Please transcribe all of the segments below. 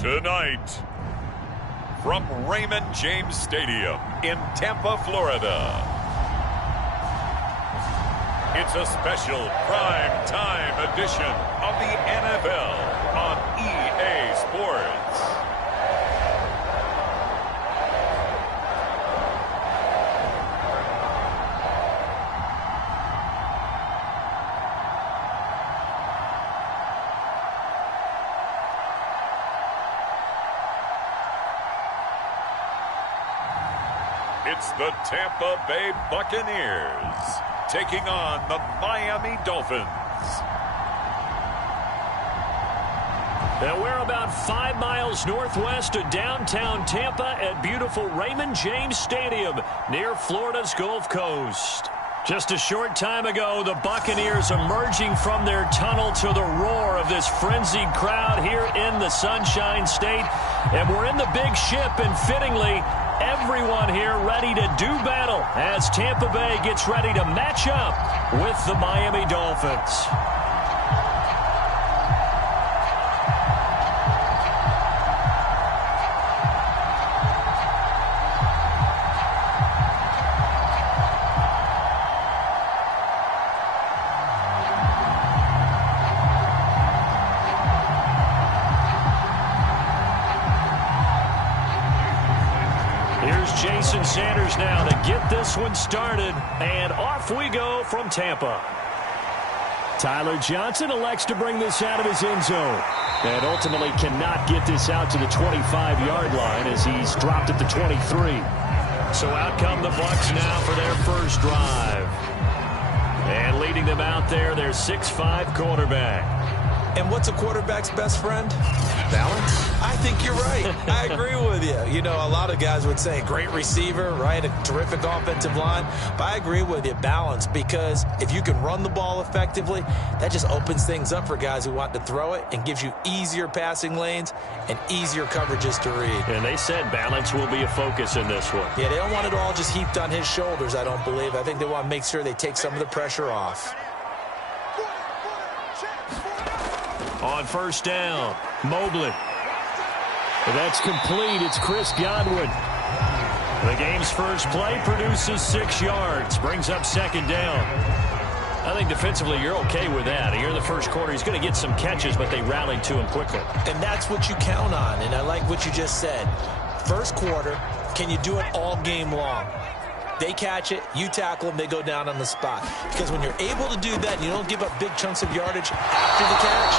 Tonight, from Raymond James Stadium in Tampa, Florida, it's a special prime time edition of the NFL on EA Sports. It's the Tampa Bay Buccaneers taking on the Miami Dolphins. And we're about 5 miles northwest of downtown Tampa at beautiful Raymond James Stadium near Florida's Gulf Coast. Just a short time ago, the Buccaneers emerging from their tunnel to the roar of this frenzied crowd here in the Sunshine State. And we're in the big ship, and fittingly, everyone here ready to do battle as Tampa Bay gets ready to match up with the Miami Dolphins. Jason Sanders now to get this one started, and off we go from Tampa. Tyler Johnson elects to bring this out of his end zone, and ultimately cannot get this out to the 25-yard line as he's dropped at the 23. So out come the Bucs now for their first drive. And leading them out there, their 6'5" quarterback. And what's a quarterback's best friend? Balance? I think you're right. I agree with you. You know, a lot of guys would say great receiver, right? A terrific offensive line. But I agree with you, balance, because if you can run the ball effectively, that just opens things up for guys who want to throw it and gives you easier passing lanes and easier coverages to read. And they said balance will be a focus in this one. Yeah, they don't want it all just heaped on his shoulders, I don't believe. I think they want to make sure they take some of the pressure off. On first down, Mobley. That's complete. It's Chris Godwin. The game's first play produces 6 yards, brings up second down. I think defensively you're okay with that. Here in the first quarter, he's going to get some catches, but they rallied to him quickly. And that's what you count on, and I like what you just said. First quarter, can you do it all game long? They catch it, you tackle them, they go down on the spot. Because when you're able to do that and you don't give up big chunks of yardage after the catch,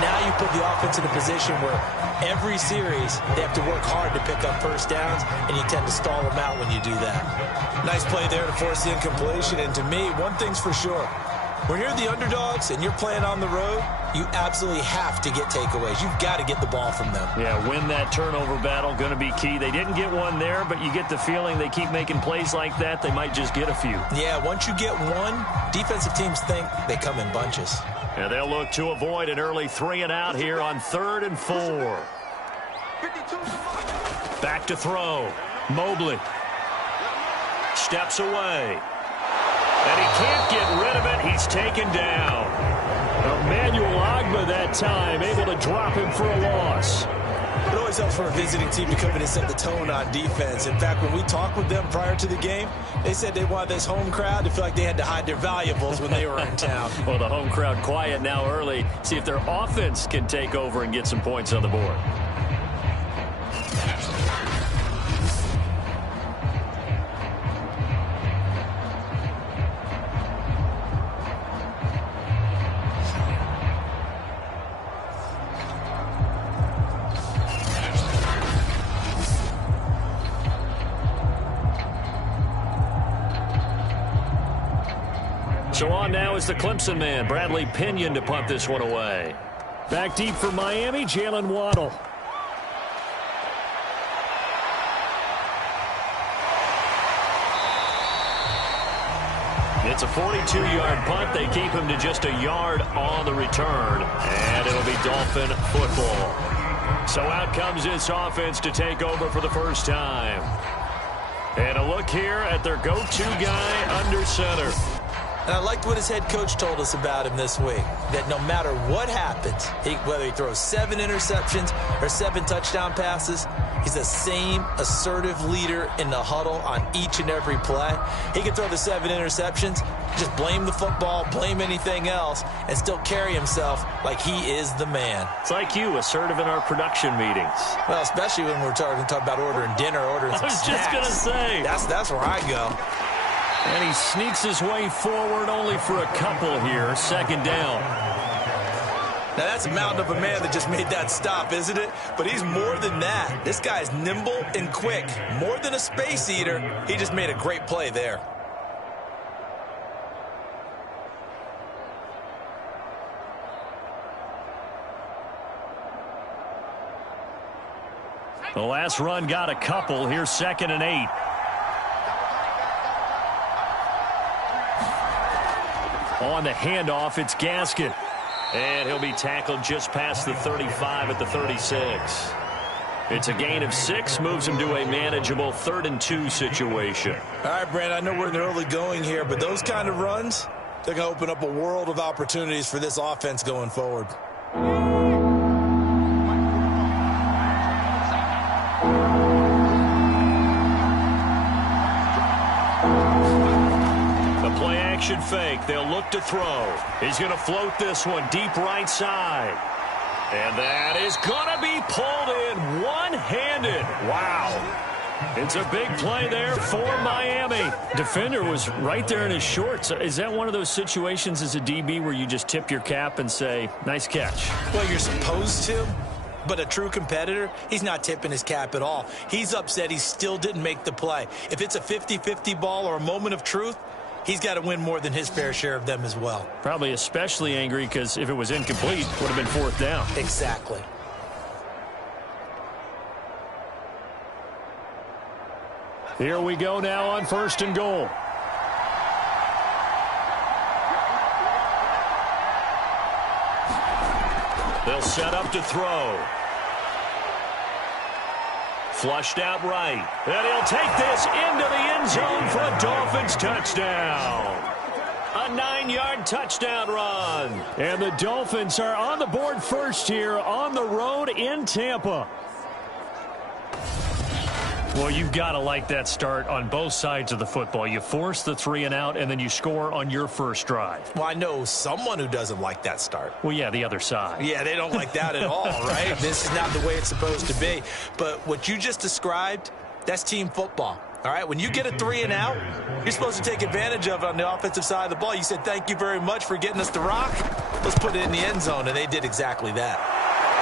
now you put the offense in a position where every series they have to work hard to pick up first downs, and you tend to stall them out when you do that. Nice play there to force the incompletion, and to me, one thing's for sure. When you're the underdogs and you're playing on the road, you absolutely have to get takeaways. You've got to get the ball from them. Yeah, win that turnover battle, going to be key. They didn't get one there, but you get the feeling they keep making plays like that, they might just get a few. Yeah, once you get one, defensive teams think they come in bunches. And they'll look to avoid an early 3-and-out here on 3rd and 4. Back to throw. Mobley steps away. And he can't get rid of it. He's taken down. Emmanuel Ogbah that time able to drop him for a loss. It always helps for a visiting team to come in and set the tone on defense. In fact, when we talked with them prior to the game, they said they wanted this home crowd to feel like they had to hide their valuables when they were in town. Well, the home crowd quiet now early. See if their offense can take over and get some points on the board. So on now is the Clemson man, Bradley Pinion, to punt this one away. Back deep for Miami, Jalen Waddle. It's a 42-yard punt. They keep him to just a yard on the return, and it'll be Dolphin football. So out comes this offense to take over for the first time. And a look here at their go-to guy under center. And I liked what his head coach told us about him this week, that no matter what happens, whether he throws 7 interceptions or 7 touchdown passes, he's the same assertive leader in the huddle on each and every play. He can throw the 7 interceptions, just blame the football, blame anything else, and still carry himself like he is the man. It's like you, assertive in our production meetings. Well, especially when we're talking about ordering dinner, ordering some snacks. I was just going to say. That's where I go. And he sneaks his way forward only for a couple here. Second down. Now, that's a mountain of a man that just made that stop, isn't it? But he's more than that. This guy's nimble and quick. More than a space eater. He just made a great play there. The last run got a couple. Here's 2nd and 8. On the handoff, it's Gaskin. And he'll be tackled just past the 35 at the 36. It's a gain of 6, moves him to a manageable 3rd and 2 situation. All right, Brent, I know we're in the early going here, but those kind of runs, they're going to open up a world of opportunities for this offense going forward. Action fake. They'll look to throw. He's going to float this one deep right side. And that is going to be pulled in one-handed. Wow. It's a big play there for Miami. Defender was right there in his shorts. Is that one of those situations as a DB where you just tip your cap and say, nice catch? Well, you're supposed to. But a true competitor, he's not tipping his cap at all. He's upset he still didn't make the play. If it's a 50-50 ball or a moment of truth, he's got to win more than his fair share of them as well. Probably especially angry because if it was incomplete, it would have been 4th down. Exactly. Here we go now on 1st and goal. They'll set up to throw. Flushed out right. And he'll take this into the end zone for a Dolphins touchdown. A 9-yard touchdown run. And the Dolphins are on the board first here on the road in Tampa. Well, you've got to like that start on both sides of the football. You force the 3 and out, and then you score on your first drive. Well, I know someone who doesn't like that start. Well, yeah, the other side. Yeah, they don't like that at all, right? This is not the way it's supposed to be. But what you just described, that's team football. All right, when you get a 3 and out, you're supposed to take advantage of it on the offensive side of the ball. You said, thank you very much for getting us the rock. Let's put it in the end zone, and they did exactly that.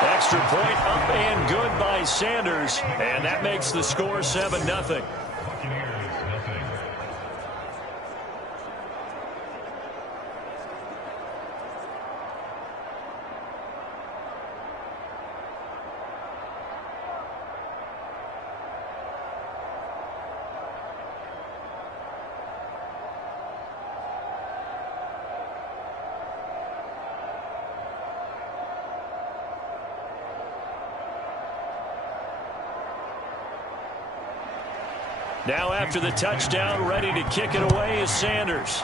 Extra point up and good by Sanders, and that makes the score 7-0. Now after the touchdown, ready to kick it away is Sanders.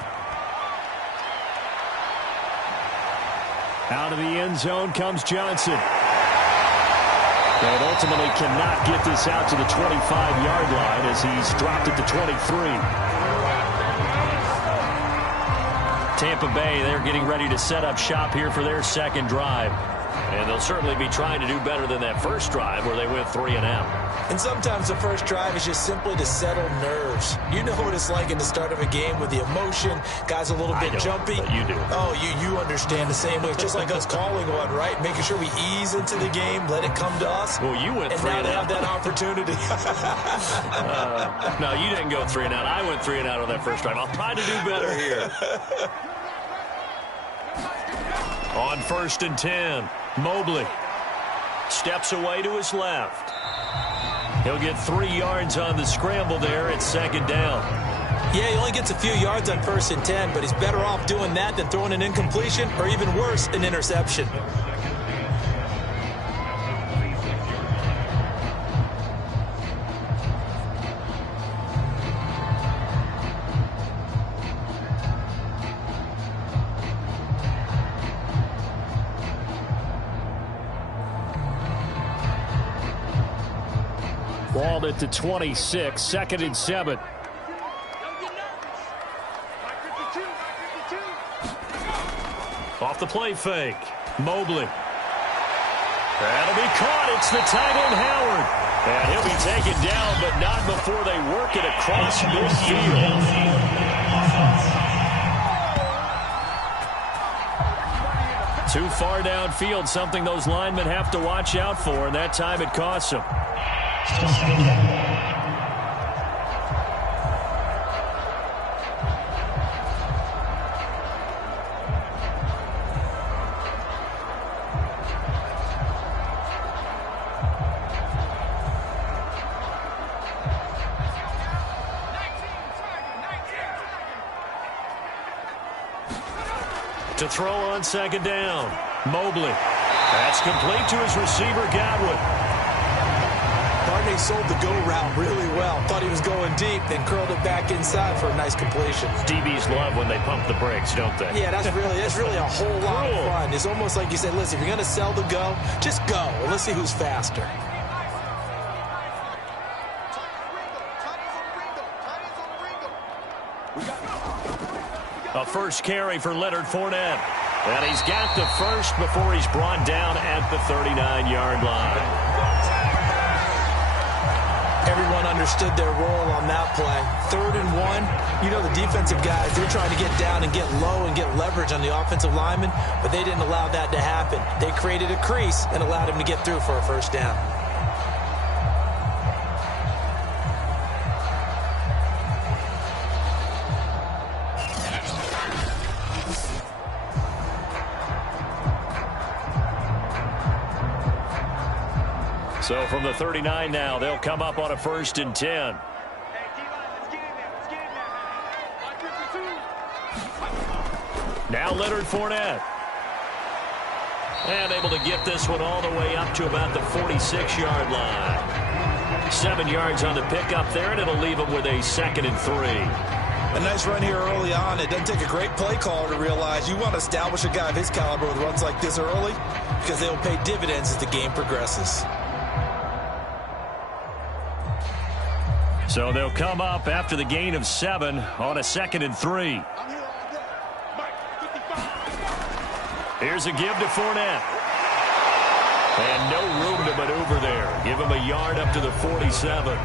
Out of the end zone comes Johnson. But ultimately cannot get this out to the 25-yard line as he's dropped at the 23. Tampa Bay, they're getting ready to set up shop here for their second drive. And they'll certainly be trying to do better than that first drive where they went 3 and out. And sometimes the first drive is just simply to settle nerves. You know what it's like in the start of a game with the emotion. Guys a little bit jumpy. But you do. Oh, you understand the same way. It's just like us calling one, right? Making sure we ease into the game, let it come to us. Well, you went 3 and out. And now they have that opportunity. No, you didn't go 3 and out. I went 3 and out on that first drive. I'll try to do better here. On 1st and 10, Mobley steps away to his left. He'll get 3 yards on the scramble there at 2nd down. Yeah, he only gets a few yards on 1st and 10, but he's better off doing that than throwing an incompletion or even worse, an interception. Ball at the 26, 2nd and 7. Off the play fake. Mobley. That'll be caught. It's the tight end, Howard. And he'll be taken down, but not before they work it across midfield. Too far downfield, something those linemen have to watch out for, and that time it costs them. To throw on 2nd down. Mobley. That's complete to his receiver, Godwin. Barney sold the go route really well. Thought he was going deep, then curled it back inside for a nice completion. DBs love when they pump the brakes, don't they? Yeah, that's really a whole lot of fun. It's almost like you said, listen, if you're going to sell the go, just go. And let's see who's faster. A first carry for Leonard Fournette. And he's got the first before he's brought down at the 39-yard line. Everyone understood their role on that play. 3rd and 1. You know, the defensive guys, they're trying to get down and get low and get leverage on the offensive lineman, but they didn't allow that to happen. They created a crease and allowed him to get through for a first down. So from the 39 now, they'll come up on a 1st and 10. Now Leonard Fournette. And able to get this one all the way up to about the 46-yard line. 7 yards on the pickup there, and it'll leave them with a 2nd and 3. A nice run here early on. It doesn't take a great play caller to realize you want to establish a guy of his caliber with runs like this early because they will pay dividends as the game progresses. So they'll come up after the gain of 7 on a 2nd and 3. Here's a give to Fournette. And no room to maneuver there. Give him a yard up to the 47.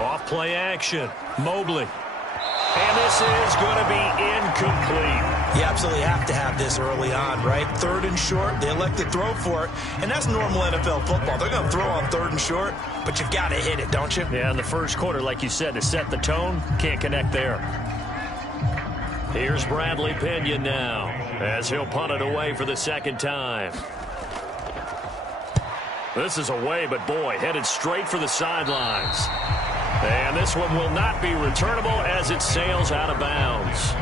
Off play action. Mobley. And this is going to be incomplete. You absolutely have to have this early on, right? 3rd and short. They elect to throw for it. And that's normal NFL football. They're going to throw on 3rd and short, but you've got to hit it, don't you? Yeah, in the first quarter, like you said, to set the tone, can't connect there. Here's Bradley Pinion now, as he'll punt it away for the 2nd time. This is away, but boy, headed straight for the sidelines. And this one will not be returnable as it sails out of bounds.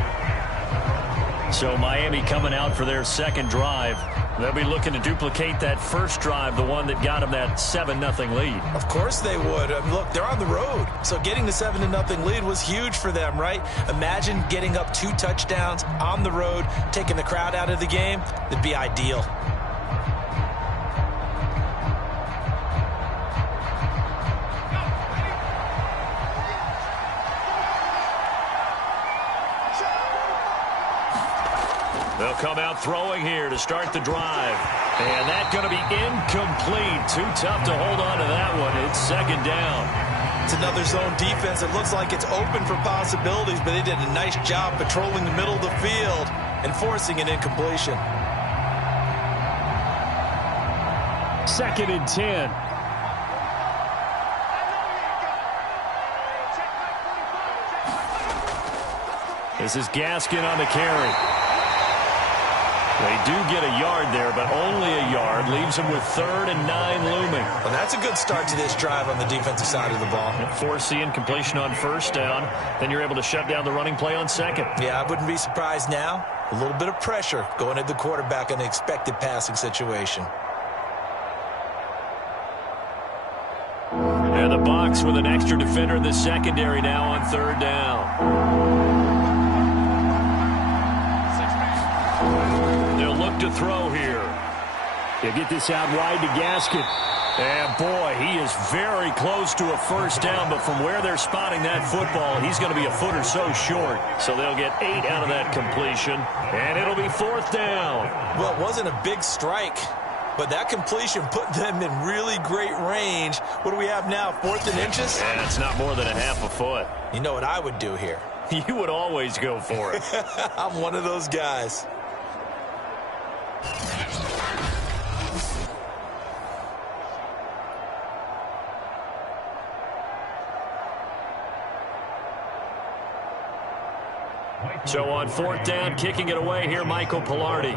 So Miami coming out for their 2nd drive. They'll be looking to duplicate that first drive, the one that got them that 7-0 lead. Of course they would. Look, they're on the road. So getting the 7-0 lead was huge for them, right? Imagine getting up 2 touchdowns on the road, taking the crowd out of the game. It'd be ideal. They'll come out throwing here to start the drive. And that's going to be incomplete. Too tough to hold on to that one. It's 2nd down. It's another zone defense. It looks like it's open for possibilities, but they did a nice job patrolling the middle of the field and forcing an incompletion. 2nd and 10. This is Gaskin on the carry. They do get a yard there, but only a yard. Leaves them with 3rd and 9 looming. Well, that's a good start to this drive on the defensive side of the ball. Force the incompletion on 1st down. Then you're able to shut down the running play on 2nd. Yeah, I wouldn't be surprised now A little bit of pressure going at the quarterback in the expected passing situation. And the box with an extra defender in the secondary now on third down. They'll look to throw here. They get this out wide to Gaskin. And, boy, he is very close to a first down, but from where they're spotting that football, he's going to be a foot or so short. So they'll get 8 out of that completion, and it'll be fourth down. Well, it wasn't a big strike, but that completion put them in really great range. What do we have now, 4th and inches? And it's not more than a half a foot. You know what I would do here? You would always go for it. I'm one of those guys. So on fourth down, kicking it away here, Michael Pilardi.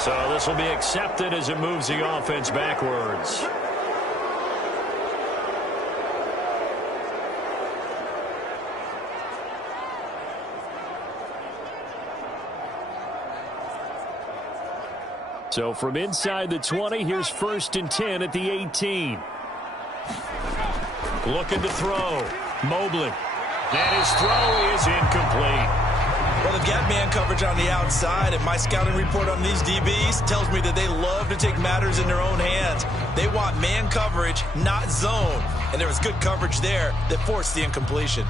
So this will be accepted as it moves the offense backwards. So from inside the 20, here's 1st and 10 at the 18. Looking to throw. Mobley. And his throw is incomplete. Well, they've got man coverage on the outside, and my scouting report on these DBs tells me that they love to take matters in their own hands. They want man coverage, not zone. And there was good coverage there that forced the incompletion.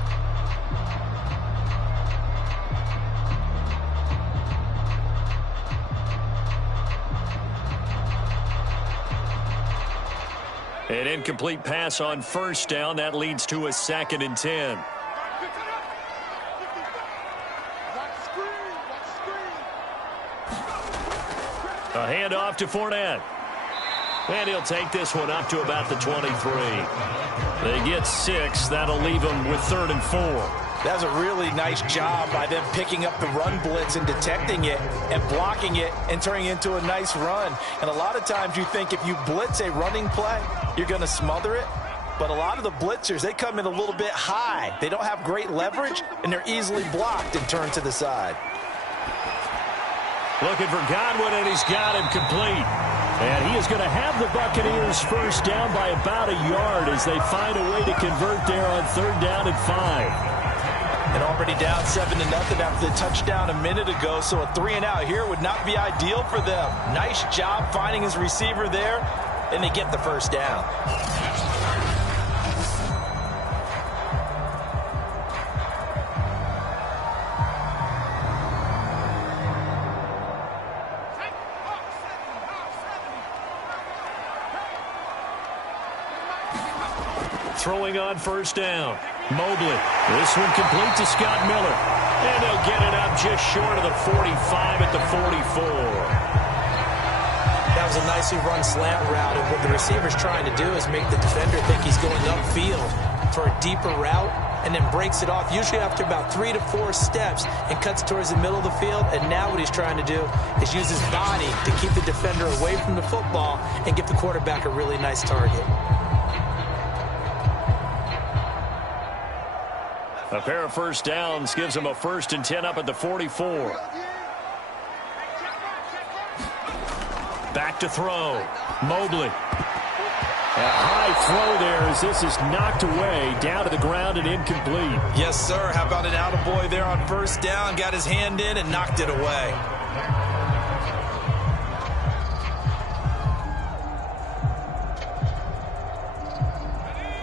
An incomplete pass on first down. That leads to a 2nd and 10. A handoff to Fournette. And he'll take this one up to about the 23. They get 6. That'll leave them with 3rd and 4. That was a really nice job by them picking up the run blitz and detecting it and blocking it and turning it into a nice run. And a lot of times you think if you blitz a running play, you're going to smother it. But a lot of the blitzers, they come in a little bit high. They don't have great leverage, and they're easily blocked and turned to the side. Looking for Godwin, and he's got him complete. And he is going to have the Buccaneers first down by about a yard as they find a way to convert there on 3rd down and 5. And already down 7-0 after the touchdown a minute ago, so a 3-and-out here would not be ideal for them. Nice job finding his receiver there, and they get the first down. Throwing on first down. Mobley. This one complete to Scott Miller. And they'll get it up just short of the 45 at the 44. That was a nicely run slant route, and what the receiver's trying to do is make the defender think he's going upfield for a deeper route and then breaks it off, usually after about 3 to 4 steps, and cuts towards the middle of the field. And now what he's trying to do is use his body to keep the defender away from the football and give the quarterback a really nice target. A pair of first downs gives them a 1st and 10 up at the 44. Back to throw. Mobley. A high throw there as this is knocked away, down to the ground and incomplete. Yes, sir. How about an attaboy there on first down? Got his hand in and knocked it away.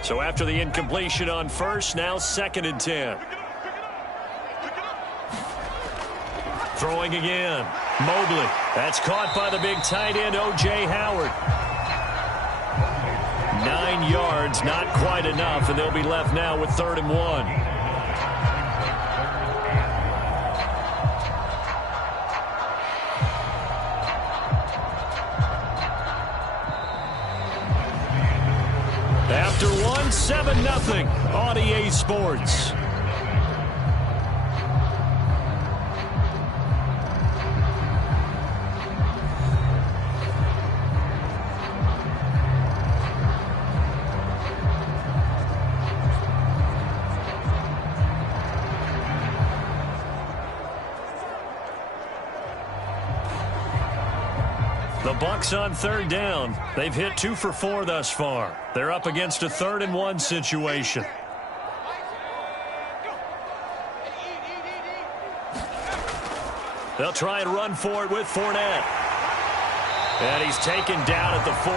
So after the incompletion on first, now 2nd and 10. Throwing again. Mobley. That's caught by the big tight end, O.J. Howard. 9 yards, not quite enough, and they'll be left now with 3rd and 1. After 1, 7-0 on EA Sports. The Bucs on third down. They've hit 2 for 4 thus far. They're up against a 3rd-and-1 situation. They'll try and run for it with Fournette. And he's taken down at the 43,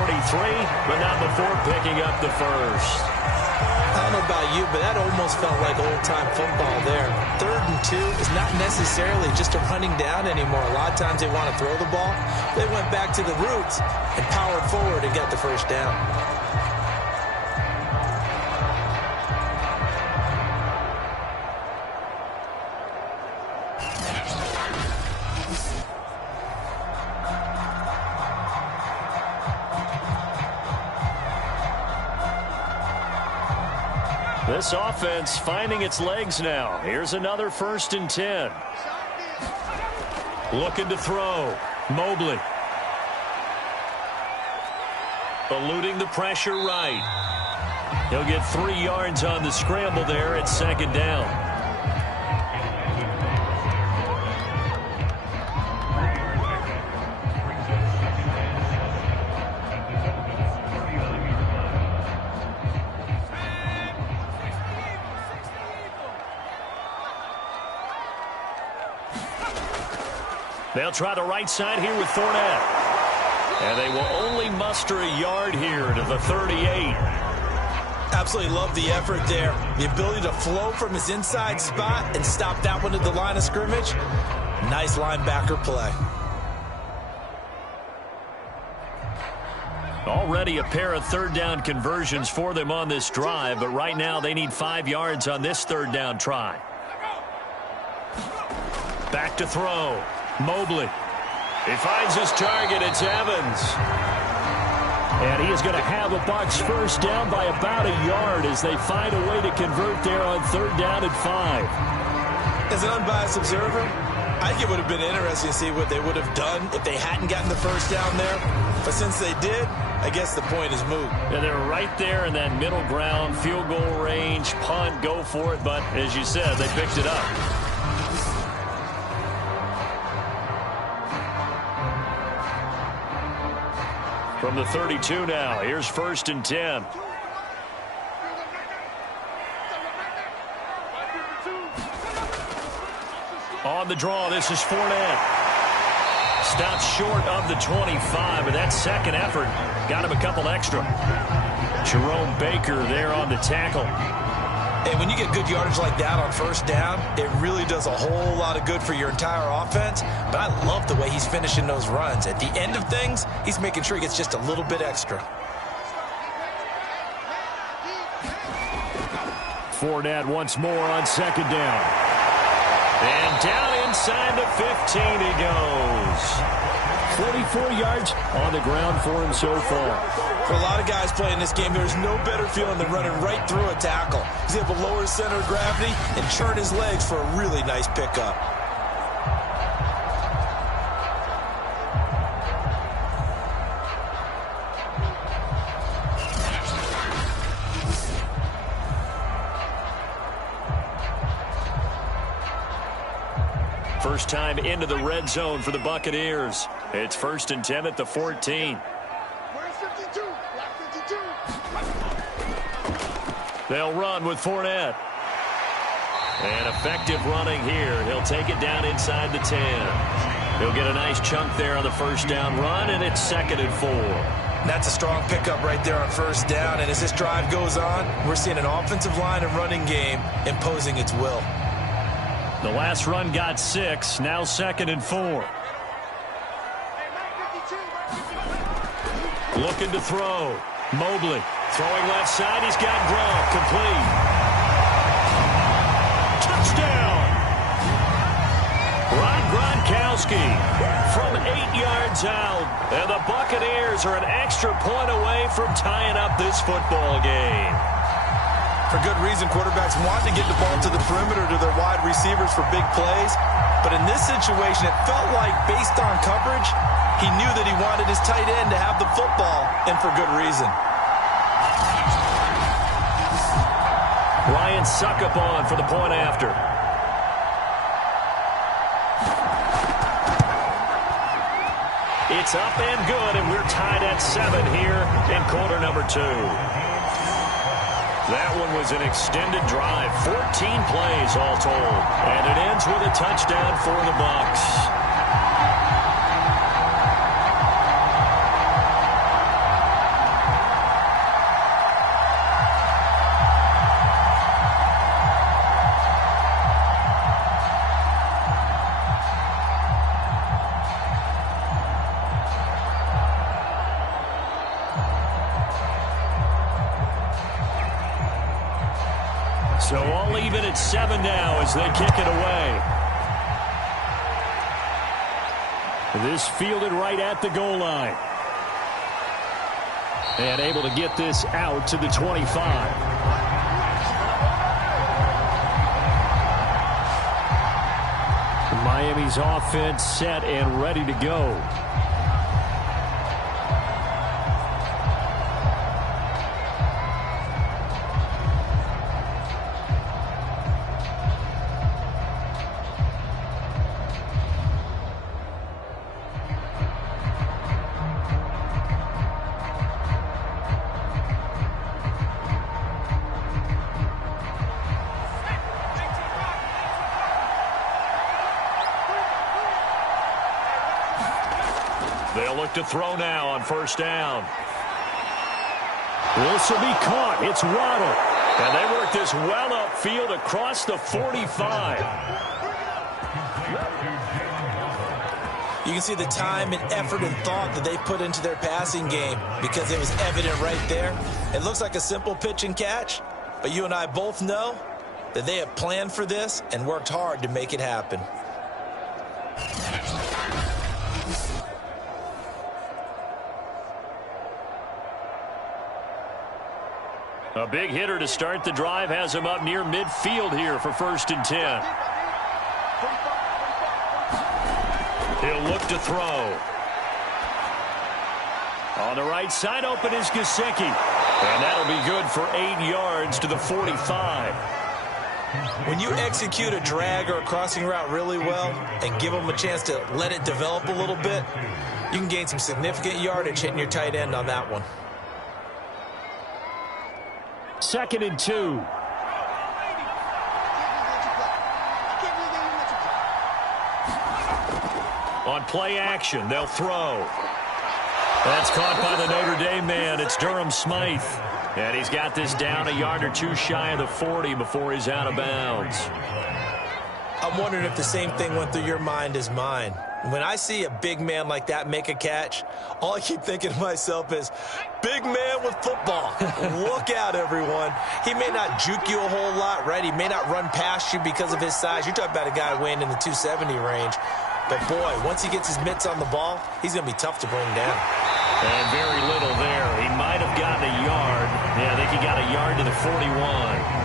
but not before picking up the first. I don't know about you, but that almost felt like old-time football there. 3rd and 2 is not necessarily just a running down anymore. A lot of times they want to throw the ball. They went back to the roots and powered forward and got the first down. This offense finding its legs now. Here's another 1st and 10. Looking to throw. Mobley. Eluding the pressure right. He'll get 3 yards on the scramble there at 2nd down. They'll try the right side here with Fournette. And they will only muster a yard here to the 38. Absolutely love the effort there. The ability to flow from his inside spot and stop that one at the line of scrimmage. Nice linebacker play. Already a pair of 3rd down conversions for them on this drive, but right now they need 5 yards on this 3rd down try. Back to throw. Mobley. He finds his target. It's Evans. And he is going to have a Bucs first down by about a yard as they find a way to convert there on 3rd down and 5. As an unbiased observer, I think it would have been interesting to see what they would have done if they hadn't gotten the first down there. But since they did, I guess the point is moot. And they're right there in that middle ground, field goal range, punt, go for it. But as you said, they picked it up. From the 32 now, here's 1st and 10. On the draw, this is Fournette. Stops short of the 25, but that second effort got him a couple extra. Jerome Baker there on the tackle. Hey, when you get good yardage like that on 1st down, it really does a whole lot of good for your entire offense. But I love the way he's finishing those runs. At the end of things, he's making sure he gets just a little bit extra. Fournette once more on 2nd down. And down inside the 15 he goes. 44 yards on the ground for him so far. For a lot of guys playing this game, there's no better feeling than running right through a tackle. He's able to lower his center of gravity and churn his legs for a really nice pickup. First time into the red zone for the Buccaneers. It's 1st and 10 at the 14. They'll run with Fournette. And effective running here. He'll take it down inside the 10. He'll get a nice chunk there on the 1st down run, and it's 2nd and 4. That's a strong pickup right there on 1st down. And as this drive goes on, we're seeing an offensive line and running game imposing its will. The last run got 6. Now 2nd and 4. Looking to throw. Mobley. Throwing left side. He's got Gronk. Complete. Touchdown. Rob Gronkowski from 8 yards out. And the Buccaneers are an extra point away from tying up this football game. For good reason, quarterbacks want to get the ball to the perimeter to their wide receivers for big plays. But in this situation, it felt like, based on coverage, he knew that he wanted his tight end to have the football, and for good reason. Ryan Suckup on for the point after. It's up and good, and we're tied at 7 here in quarter number 2. That one was an extended drive, 14 plays all told, and it ends with a touchdown for the Bucs. So all even at 7 now as they kick it away. This fielded right at the goal line. And able to get this out to the 25. Miami's offense set and ready to go. They'll look to throw now on first down. This will be caught. It's Waddle. And they work this well upfield across the 45. You can see the time and effort and thought that they put into their passing game because it was evident right there. It looks like a simple pitch and catch, but you and I both know that they have planned for this and worked hard to make it happen. A big hitter to start the drive has him up near midfield here for 1st and 10. He'll look to throw. On the right side, open is Gesicki. And that'll be good for 8 yards to the 45. When you execute a drag or a crossing route really well and give them a chance to let it develop a little bit, you can gain some significant yardage hitting your tight end on that one. 2nd and 2. On play action, they'll throw. That's caught by the Notre Dame man. It's Durham Smythe. And he's got this down a yard or two shy of the 40 before he's out of bounds. I'm wondering if the same thing went through your mind as mine. When I see a big man like that make a catch, all I keep thinking to myself is, big man with football. Look out, everyone. He may not juke you a whole lot, right? He may not run past you because of his size. You're talking about a guy weighing in the 270 range. But, boy, once he gets his mitts on the ball, he's going to be tough to bring down. And very little there. He might have gotten a yard. Yeah, I think he got a yard to the 41.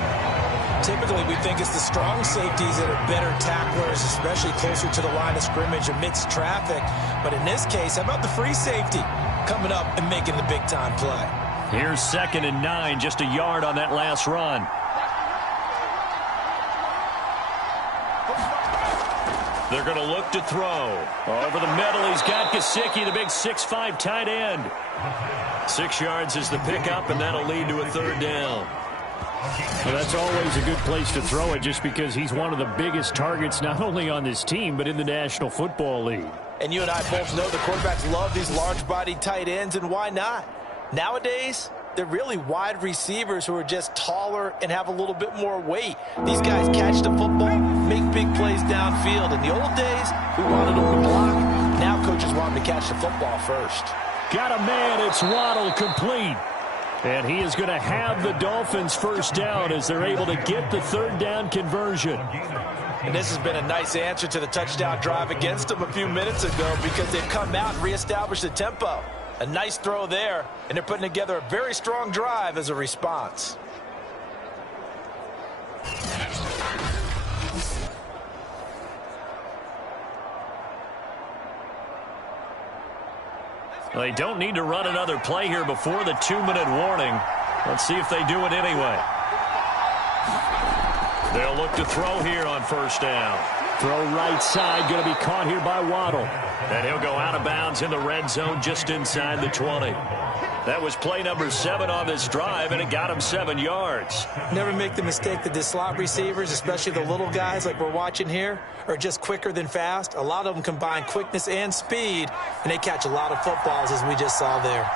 Typically, we think it's the strong safeties that are better tacklers, especially closer to the line of scrimmage amidst traffic. But in this case, how about the free safety coming up and making the big-time play? Here's 2nd and 9, just a yard on that last run. They're going to look to throw. Over the middle, he's got Gesicki, the big 6'5" tight end. 6 yards is the pickup, and that'll lead to a 3rd down. Well, that's always a good place to throw it just because he's one of the biggest targets not only on this team but in the National Football League. And you and I both know the quarterbacks love these large-bodied tight ends, and why not? Nowadays, they're really wide receivers who are just taller and have a little bit more weight. These guys catch the football, make big plays downfield. In the old days, we wanted them to block. Now coaches want them to catch the football first. Got a man, it's Waddle, complete. And he is going to have the Dolphins first down as they're able to get the 3rd down conversion. And this has been a nice answer to the touchdown drive against them a few minutes ago because they've come out and reestablished the tempo. A nice throw there, and they're putting together a very strong drive as a response. They don't need to run another play here before the 2-minute warning. Let's see if they do it anyway. They'll look to throw here on first down. Throw right side, going to be caught here by Waddle. And he'll go out of bounds in the red zone just inside the 20. That was play number 7 on this drive, and it got him 7 yards. Never make the mistake that the slot receivers, especially the little guys like we're watching here, are just quicker than fast. A lot of them combine quickness and speed, and they catch a lot of footballs, as we just saw there.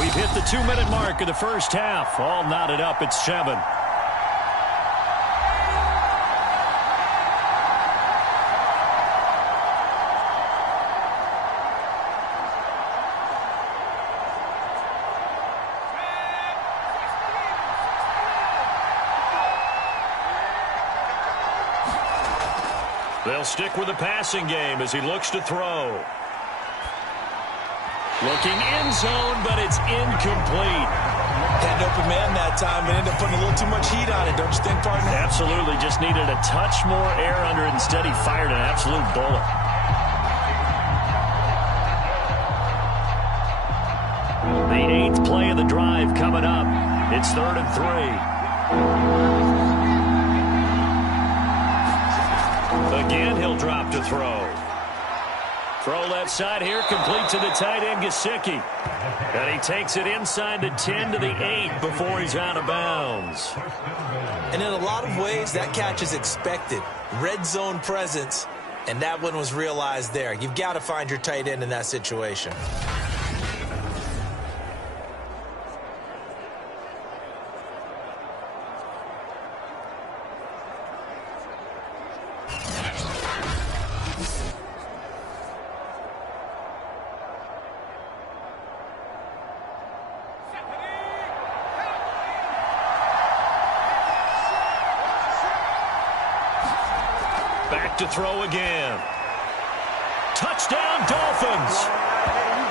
We've hit the 2-minute mark of the first half. All knotted up at 7. They'll stick with the passing game as he looks to throw. Looking end zone, but it's incomplete. Had an open man that time, but ended up putting a little too much heat on it, don't you think, partner? Absolutely. Just needed a touch more air under it. Instead, he fired an absolute bullet. The 8th play of the drive coming up. It's 3rd and 3. Again, he'll drop to throw. Throw left side here, complete to the tight end, Gesicki. And he takes it inside the 10 to the 8 before he's out of bounds. And in a lot of ways, that catch is expected. Red zone presence, and that one was realized there. You've got to find your tight end in that situation. Back to throw again. Touchdown, Dolphins.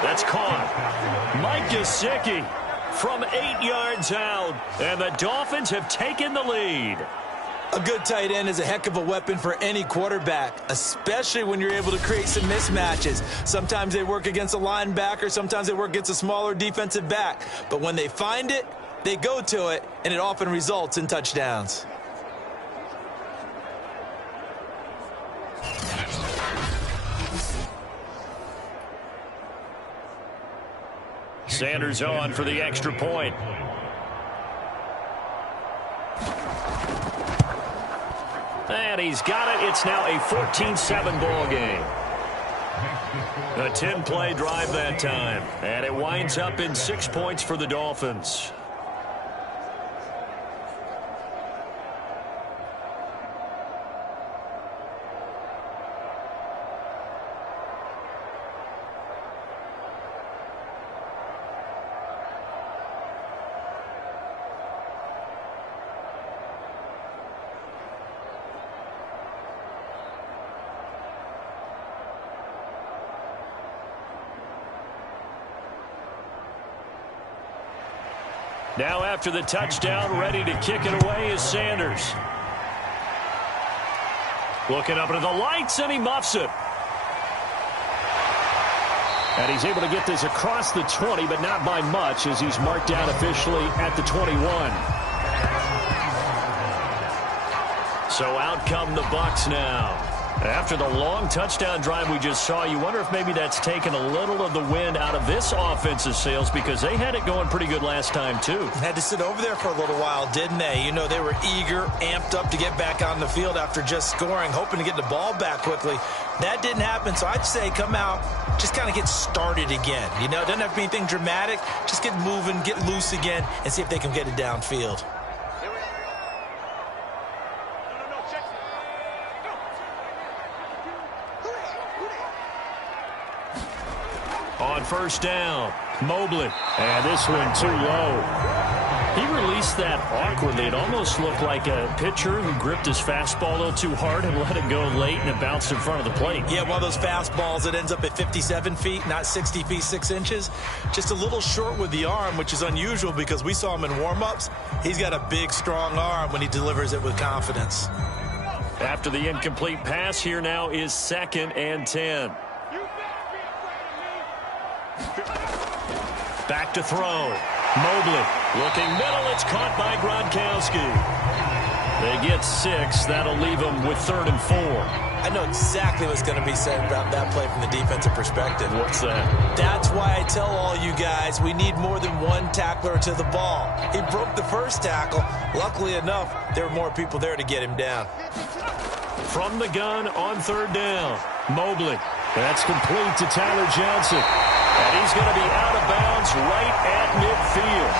That's caught. Mike Gesicki from 8 yards out. And the Dolphins have taken the lead. A good tight end is a heck of a weapon for any quarterback, especially when you're able to create some mismatches. Sometimes they work against a linebacker. Sometimes they work against a smaller defensive back. But when they find it, they go to it, and it often results in touchdowns. Sanders on for the extra point. And he's got it. It's now a 14-7 ball game. A 10-play drive that time. And it winds up in 6 points for the Dolphins. Now after the touchdown, ready to kick it away is Sanders. Looking up into the lights, and he muffs it. And he's able to get this across the 20, but not by much, as he's marked down officially at the 21. So out come the Bucs now. After the long touchdown drive we just saw, you wonder if maybe that's taken a little of the wind out of this offensive sails, because they had it going pretty good last time, too. Had to sit over there for a little while, didn't they? You know, they were eager, amped up to get back on the field after just scoring, hoping to get the ball back quickly. That didn't happen, so I'd say come out, just kind of get started again. You know, it doesn't have to be anything dramatic. Just get moving, get loose again, and see if they can get it downfield. On first down, Mobley. And this one too low. He released that awkwardly. It almost looked like a pitcher who gripped his fastball a little too hard and let it go late, and it bounced in front of the plate. Yeah, one of those fastballs that ends up at 57 feet, not 60 feet, 6 inches. Just a little short with the arm, which is unusual because we saw him in warm-ups. He's got a big, strong arm when he delivers it with confidence. After the incomplete pass, here now is 2nd and 10. Back to throw. Mobley looking middle. It's caught by Gronkowski. They get 6. That'll leave them with 3rd and 4. I know exactly what's going to be said about that play from the defensive perspective. What's that? That's why I tell all you guys we need more than one tackler to the ball. He broke the first tackle. Luckily enough, there were more people there to get him down. From the gun on 3rd down. Mobley. That's complete to Tyler Johnson. And he's going to be out of bounds right at midfield.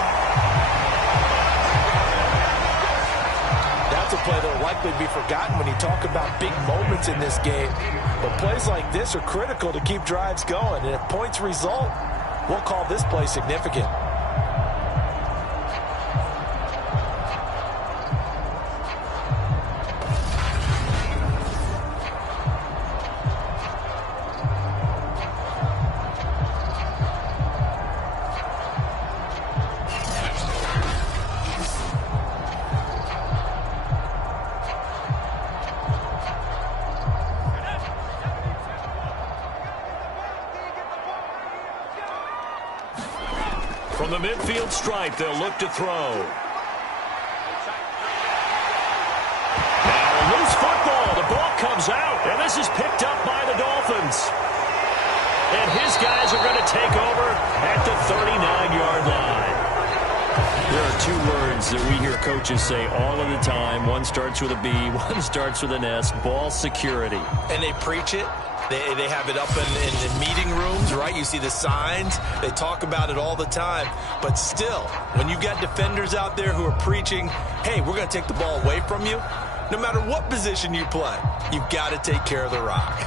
That's a play that will likely be forgotten when you talk about big moments in this game. But plays like this are critical to keep drives going. And if points result, we'll call this play significant. From the midfield stripe, they'll look to throw. Now a loose football. The ball comes out, and this is picked up by the Dolphins. And his guys are going to take over at the 39-yard line. There are 2 words that we hear coaches say all of the time. One starts with a B, one starts with an S. Ball security. And they preach it. They have it up in meeting rooms, right? You see the signs. They talk about it all the time. But still, when you've got defenders out there who are preaching, hey, we're going to take the ball away from you, no matter what position you play, you've got to take care of the rock.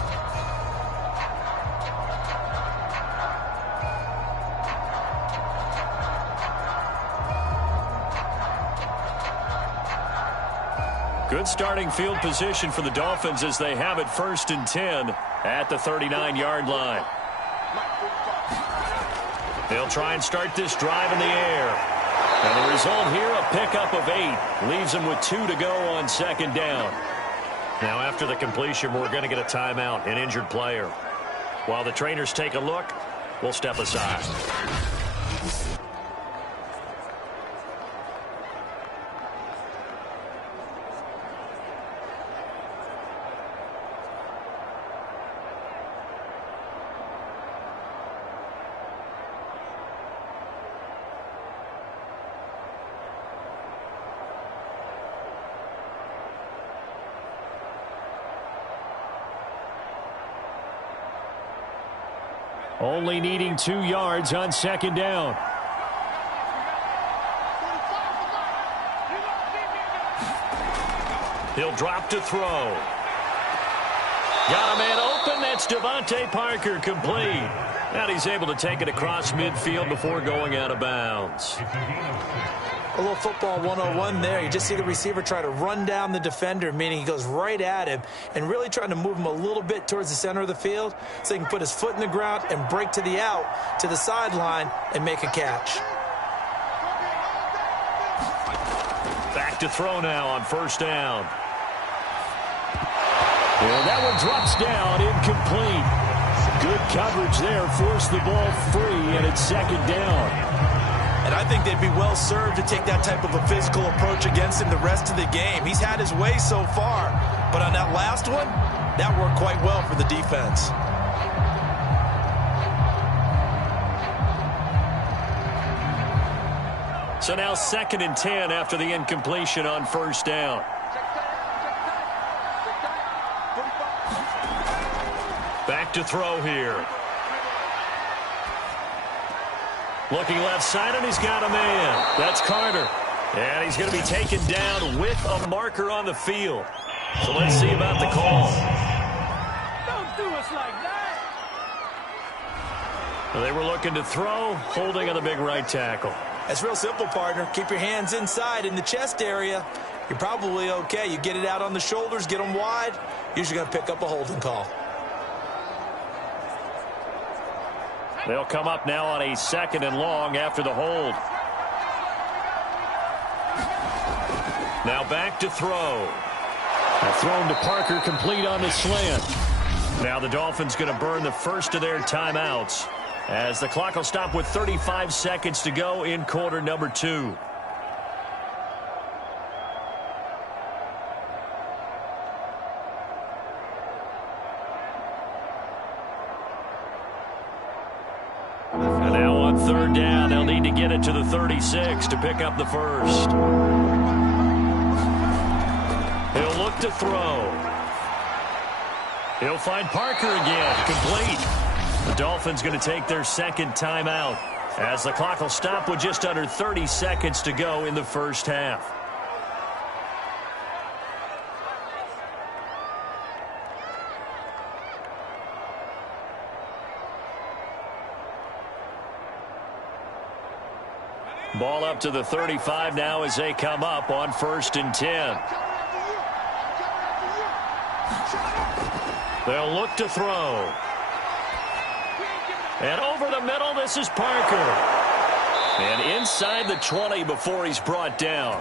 Good starting field position for the Dolphins as they have it 1st and 10 at the 39-yard line. They'll try and start this drive in the air. And the result here, a pickup of 8. Leaves them with 2 to go on 2nd down. Now after the completion, we're going to get a timeout, an injured player. While the trainers take a look, we'll step aside. Only needing 2 yards on 2nd down. He'll drop to throw. Got a man open. That's Devontae Parker, complete. And he's able to take it across midfield before going out of bounds. A little football 101 there. You just see the receiver try to run down the defender, meaning he goes right at him and really trying to move him a little bit towards the center of the field so he can put his foot in the ground and break to the out, to the sideline, and make a catch. Back to throw now on 1st down. And that one drops down, incomplete. Good coverage there, forced the ball free, and it's 2nd down. And I think they'd be well served to take that type of a physical approach against him the rest of the game. He's had his way so far, but on that last one, that worked quite well for the defense. So now 2nd and 10 after the incompletion on 1st down. Back to throw here. Looking left side, and he's got a man. That's Carter. And he's going to be taken down with a marker on the field. So let's see about the call. Don't do us like that. They were looking to throw, holding on the big right tackle. It's real simple, partner. Keep your hands inside in the chest area. You're probably okay. You get it out on the shoulders, get them wide. Usually going to pick up a holding call. They'll come up now on a 2nd and long after the hold. Now back to throw. Thrown to Parker, complete on the slant. Now the Dolphins going to burn the first of their timeouts. as the clock will stop with 35 seconds to go in quarter number 2. And now on third down, they'll need to get it to the 36 to pick up the first. He'll look to throw. He'll find Parker again, complete. The Dolphins going to take their second timeout as the clock will stop with just under 30 seconds to go in the first half. Ball up to the 35 now as they come up on 1st and 10. They'll look to throw. And over the middle, this is Parker. And inside the 20 before he's brought down.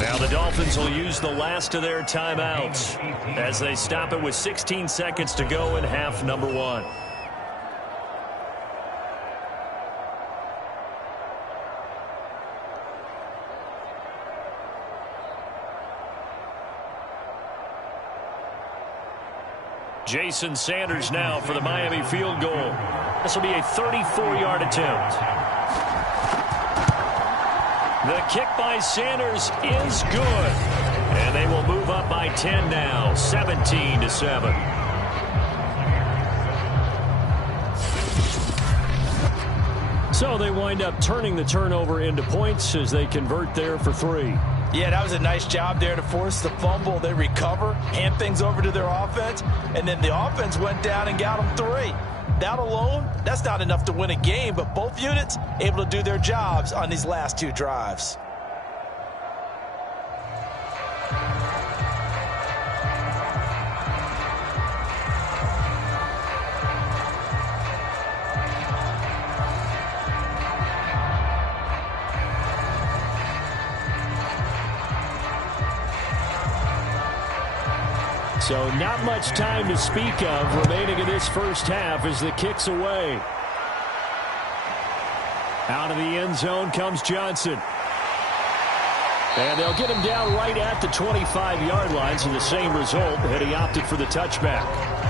Now the Dolphins will use the last of their timeouts as they stop it with 16 seconds to go in half number 1. Jason Sanders now for the Miami field goal. This will be a 34-yard attempt. The kick by Sanders is good. And they will move up by 10 now, 17-7. So they wind up turning the turnover into points as they convert there for 3. Yeah, that was a nice job there to force the fumble. They recover, hand things over to their offense, and then the offense went down and got them 3. That alone, that's not enough to win a game, but both units able to do their jobs on these last 2 drives. So not much time to speak of remaining in this first half as the kick's away. Out of the end zone comes Johnson. And they'll get him down right at the 25-yard line, so the same result had he opted for the touchback.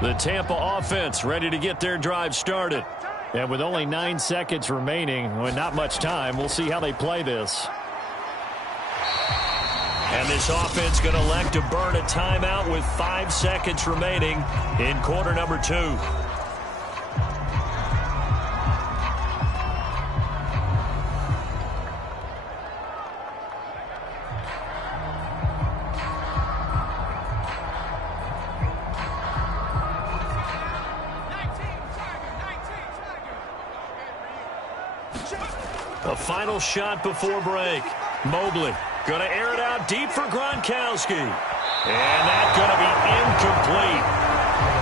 The Tampa offense ready to get their drive started. And with only 9 seconds remaining, well, not much time, we'll see how they play this. And this offense going to elect to burn a timeout with 5 seconds remaining in quarter number 2. A final shot before break. Mobley going to air it out deep for Gronkowski. And that's going to be incomplete.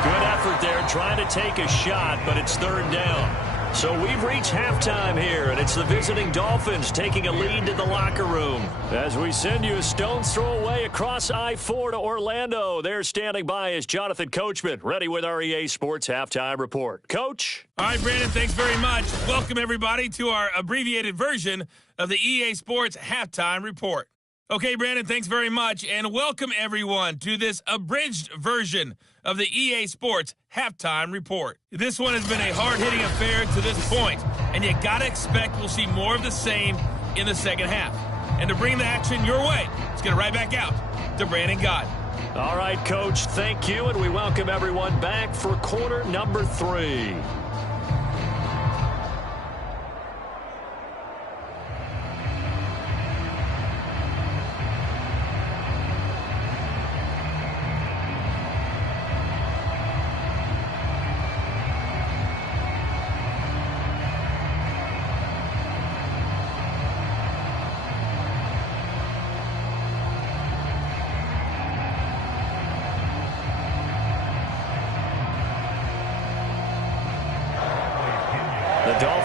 Good effort there trying to take a shot, but it's 3rd down. So we've reached halftime here, and it's the visiting Dolphins taking a lead to the locker room. As we send you a stone's throw away across I-4 to Orlando. There standing by is Jonathan Coachman, ready with our EA Sports Halftime Report. Coach? All right, Brandon, thanks very much. Welcome, everybody, to our abbreviated version of the EA Sports Halftime Report. Okay, Brandon, thanks very much, and welcome, everyone, to this abridged version of the EA Sports Halftime Report. This one has been a hard-hitting affair to this point, and you got to expect we'll see more of the same in the second half. And to bring the action your way, let's get it right back out to Brandon Gott. All right, Coach, thank you, and we welcome everyone back for quarter number 3.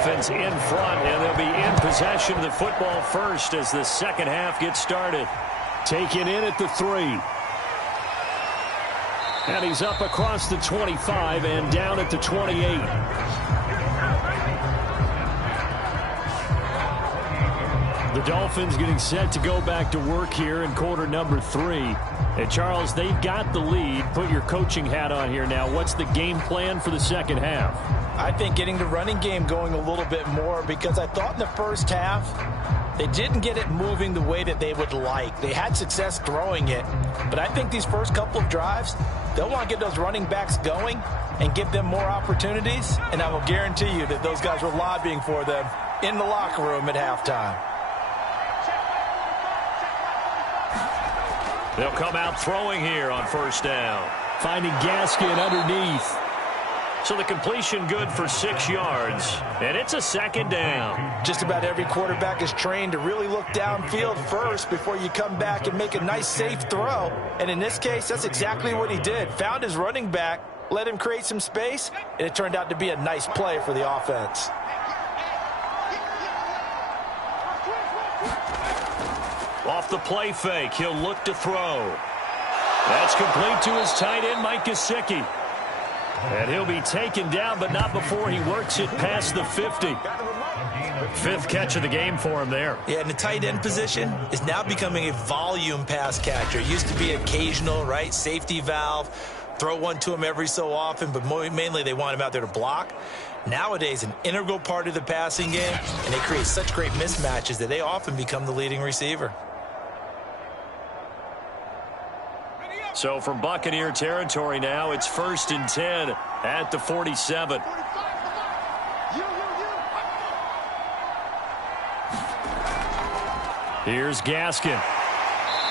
Dolphins in front, and they'll be in possession of the football first as the second half gets started. Taken in at the 3. And he's up across the 25 and down at the 28. The Dolphins getting set to go back to work here in quarter number 3. And Charles, they've got the lead. Put your coaching hat on here now. What's the game plan for the second half? I think getting the running game going a little bit more, because I thought in the first half they didn't get it moving the way that they would like. They had success throwing it, but I think these first couple of drives, they'll want to get those running backs going and give them more opportunities, and I will guarantee you that those guys were lobbying for them in the locker room at halftime. They'll come out throwing here on first down. Finding Gaskin underneath. So the completion good for 6 yards, and it's a second down. Just about every quarterback is trained to really look downfield first before you come back and make a nice, safe throw. And in this case, that's exactly what he did. Found his running back, let him create some space, and it turned out to be a nice play for the offense. Off the play fake, he'll look to throw. That's complete to his tight end, Mike Gesicki. And he'll be taken down, but not before he works it past the 50. 5th catch of the game for him there. Yeah, and the tight end position is now becoming a volume pass catcher. It used to be occasional, right? Safety valve, throw one to him every so often, but mainly they want him out there to block. Nowadays, an integral part of the passing game, and they create such great mismatches that they often become the leading receiver. So from Buccaneer territory now, it's 1st and 10 at the 47. Here's Gaskin.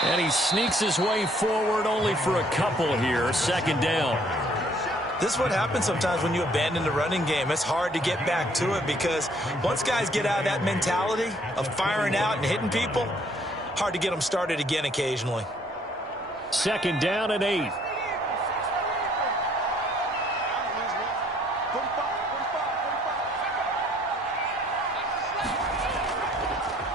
And he sneaks his way forward only for a couple here. Second down. This is what happens sometimes when you abandon the running game. It's hard to get back to it because once guys get out of that mentality of firing out and hitting people, hard to get them started again occasionally. Second down and 8.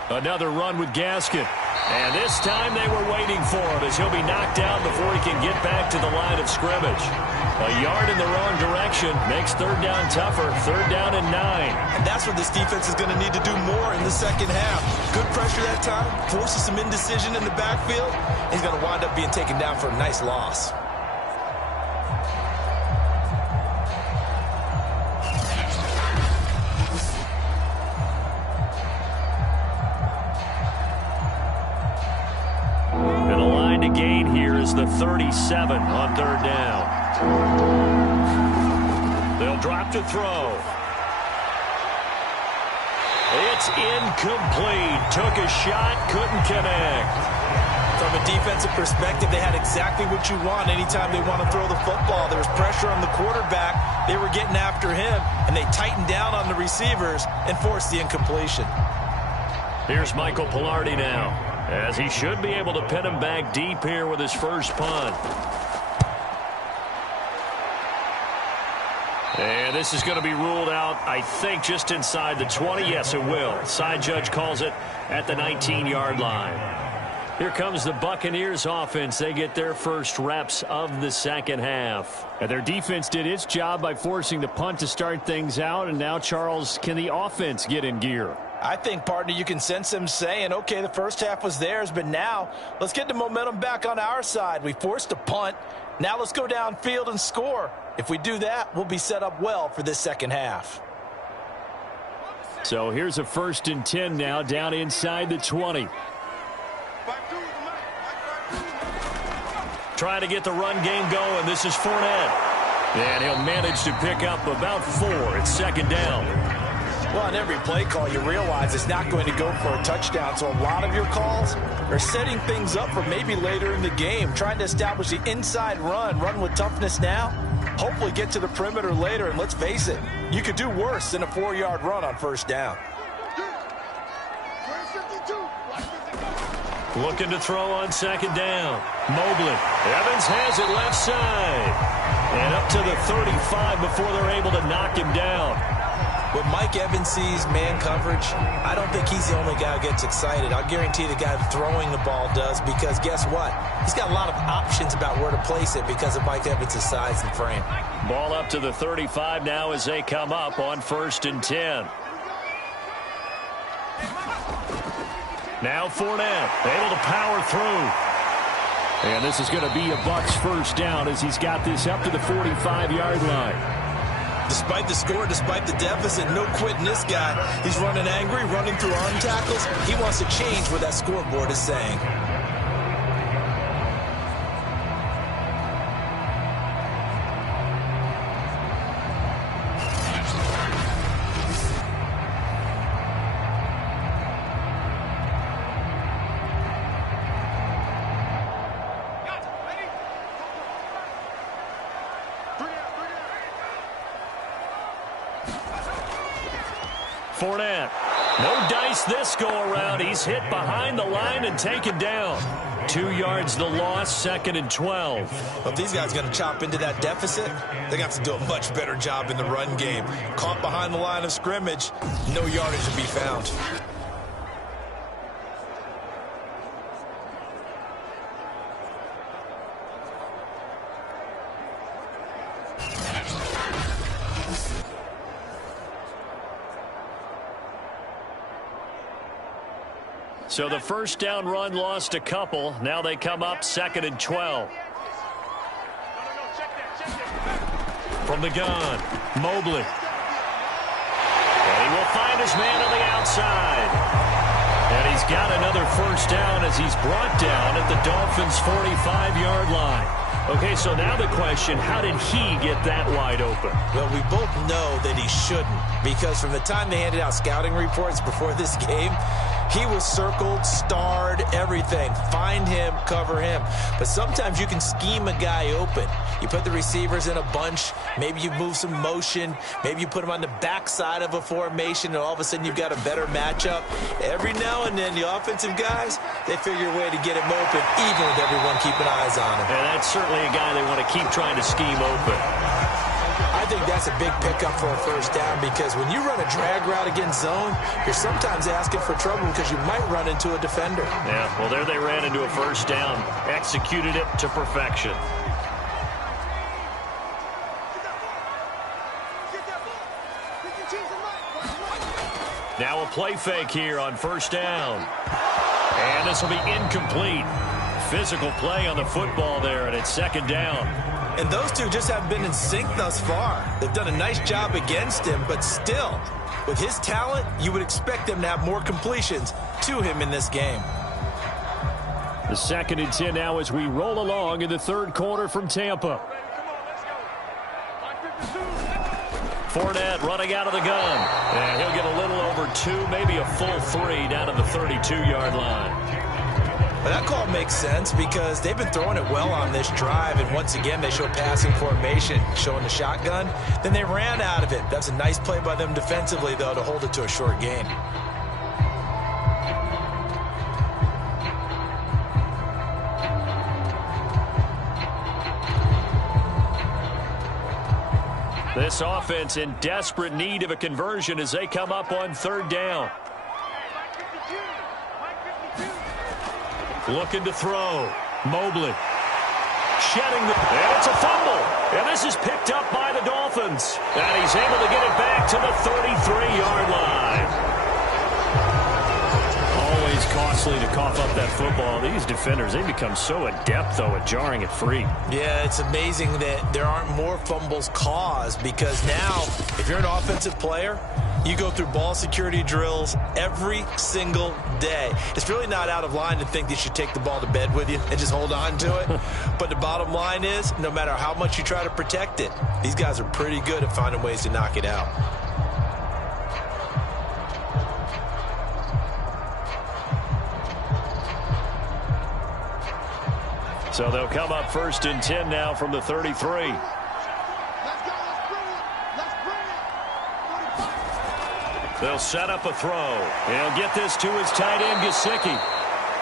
Another run with Gaskin. And this time they were waiting for him as he'll be knocked down before he can get back to the line of scrimmage. A yard in the wrong direction makes third down tougher. 3rd down and 9. And that's what this defense is going to need to do more in the second half. Good pressure that time, forces some indecision in the backfield. He's going to wind up being taken down for a nice loss. And the line to gain here is the 37 on 3rd down. They'll drop to throw. It's incomplete. Took a shot, couldn't connect. From a defensive perspective, they had exactly what you want anytime they want to throw the football. There was pressure on the quarterback. They were getting after him, and they tightened down on the receivers and forced the incompletion. Here's Michael Pilardi now, as he should be able to pin him back deep here with his first punt. And this is going to be ruled out, I think, just inside the 20. Yes, it will. Side judge calls it at the 19-yard line. Here comes the Buccaneers offense. They get their first reps of the second half. And their defense did its job by forcing the punt to start things out. And now, Charles, can the offense get in gear? I think, partner, you can sense them saying, okay, the first half was theirs, but now let's get the momentum back on our side. We forced a punt. Now let's go downfield and score. If we do that, we'll be set up well for this second half. So here's a 1st and 10 now down inside the 20. Trying to get the run game going. This is Fournette. And he'll manage to pick up about 4. It's second down. Well, on every play call, you realize it's not going to go for a touchdown. So a lot of your calls are setting things up for maybe later in the game, trying to establish the inside run with toughness now, hopefully get to the perimeter later. And let's face it, you could do worse than a 4-yard run on first down. Looking to throw on second down. Mobley. Evans has it left side. And up to the 35 before they're able to knock him down. When Mike Evans sees man coverage, I don't think he's the only guy who gets excited. I'll guarantee the guy throwing the ball does, because guess what? He's got a lot of options about where to place it because of Mike Evans' size and frame. Ball up to the 35 now as they come up on 1st and 10. Now Fournette able to power through. And this is going to be a Bucs first down as he's got this up to the 45-yard line. Despite the score, despite the deficit, no quitting this guy. He's running angry, running through arm tackles. He wants to change what that scoreboard is saying. Fournette, no dice this go-around. He's hit behind the line and taken down. 2 yards the loss, 2nd and 12. Well, if these guys are going to chop into that deficit, they're going to have to do a much better job in the run game. Caught behind the line of scrimmage, no yardage to be found. So the first down run lost a couple. Now they come up 2nd and 12. From the gun, Mobley. And he will find his man on the outside. And he's got another first down as he's brought down at the Dolphins' 45-yard line. Okay, so now the question, how did he get that wide open? Well, we both know that he shouldn't, because from the time they handed out scouting reports before this game, he was circled, starred, everything. Find him, cover him. But sometimes you can scheme a guy open. You put the receivers in a bunch. Maybe you move some motion. Maybe you put them on the backside of a formation, and all of a sudden you've got a better matchup. Every now and then, the offensive guys, they figure a way to get him open, even with everyone keeping eyes on him. And that's certainly a guy they want to keep trying to scheme open. I think that's a big pickup for a first down, because when you run a drag route against zone, you're sometimes asking for trouble because you might run into a defender. Yeah, well, there they ran into a first down, executed it to perfection. Now a play fake here on first down. And this will be incomplete. Physical play on the football there, and it's 2nd down. And those two just haven't been in sync thus far. They've done a nice job against him, but still, with his talent, you would expect them to have more completions to him in this game. The 2nd and 10 now as we roll along in the third quarter from Tampa. Fournette running out of the gun. And he'll get a little over 2, maybe a full 3 down to the 32-yard line. But that call makes sense because they've been throwing it well on this drive, and once again they show passing formation, showing the shotgun. Then they ran out of it. That's a nice play by them defensively, though, to hold it to a short gain. This offense in desperate need of a conversion as they come up on 3rd down. Looking to throw. Mobley. Shedding the... And it's a fumble. And this is picked up by the Dolphins. And he's able to get it back to the 33-yard line. Always costly to cough up that football. These defenders, they become so adept, though, at jarring it free. Yeah, it's amazing that there aren't more fumbles caused, because now, if you're an offensive player, you go through ball security drills every single day. It's really not out of line to think that you should take the ball to bed with you and just hold on to it. But the bottom line is, no matter how much you try to protect it, these guys are pretty good at finding ways to knock it out. So they'll come up 1st and 10 now from the 33. They'll set up a throw. He'll get this to his tight end, Gesicki.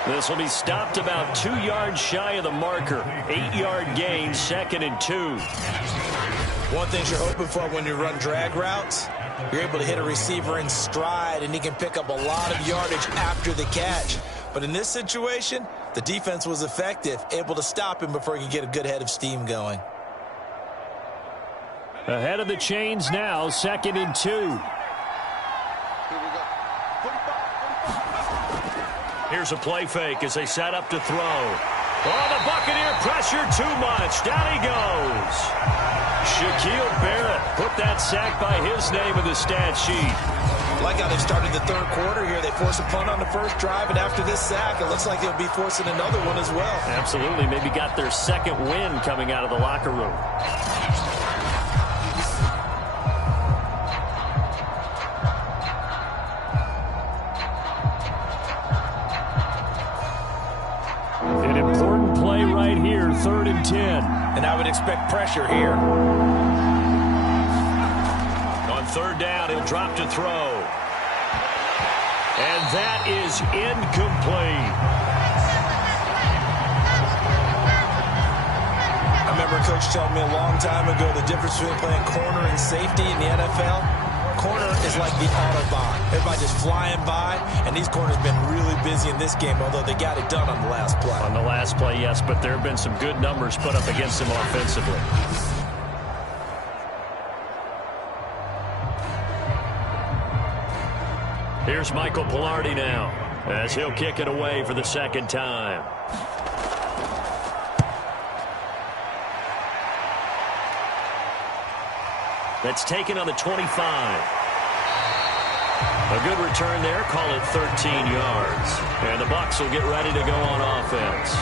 This will be stopped about 2 yards shy of the marker. 8-yard gain, 2nd and 2. One thing you're hoping for when you run drag routes You're able to hit a receiver in stride, and he can pick up a lot of yardage after the catch. But in this situation, the defense was effective, able to stop him before he could get a good head of steam going. Ahead of the chains now, 2nd and 2. Here's a play fake as they set up to throw. Oh, the Buccaneer pressure too much. Down he goes. Shaquille Barrett put that sack by his name in the stat sheet. Like how they started the third quarter here. They force a punt on the first drive, and after this sack, it looks like they'll be forcing another one as well. Absolutely. Maybe got their second win coming out of the locker room. An important play right here, 3rd and 10. And I would expect pressure here. On 3rd down, he'll drop to throw. And that is incomplete. I remember Coach telling me a long time ago the difference between playing corner and safety in the NFL. Corner is like the Autobahn. Everybody just flying by, and these corners have been really busy in this game, although they got it done on the last play. On the last play, yes, but there have been some good numbers put up against him offensively. Here's Michael Pilardi now, as he'll kick it away for the 2nd time. That's taken on the 25. A good return there. Call it 13 yards. And the Bucs will get ready to go on offense.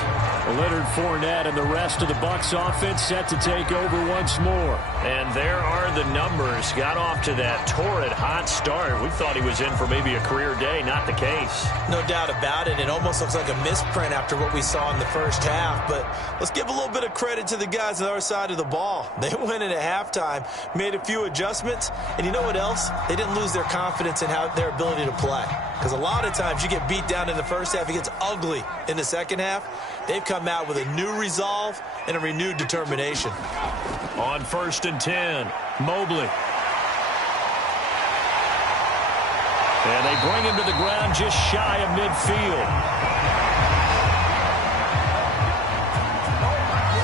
Leonard Fournette and the rest of the Bucs offense set to take over once more. And there are the numbers. Got off to that torrid hot start. We thought he was in for maybe a career day. Not the case. No doubt about it. It almost looks like a misprint after what we saw in the first half. But let's give a little bit of credit to the guys on the other side of the ball. They went in at halftime, made a few adjustments, and you know what else? They didn't lose their confidence in their ability to play. Because a lot of times you get beat down in the first half, it gets ugly in the second half. They've come out with a new resolve and a renewed determination. On 1st and 10, Mobley. And they bring him to the ground just shy of midfield.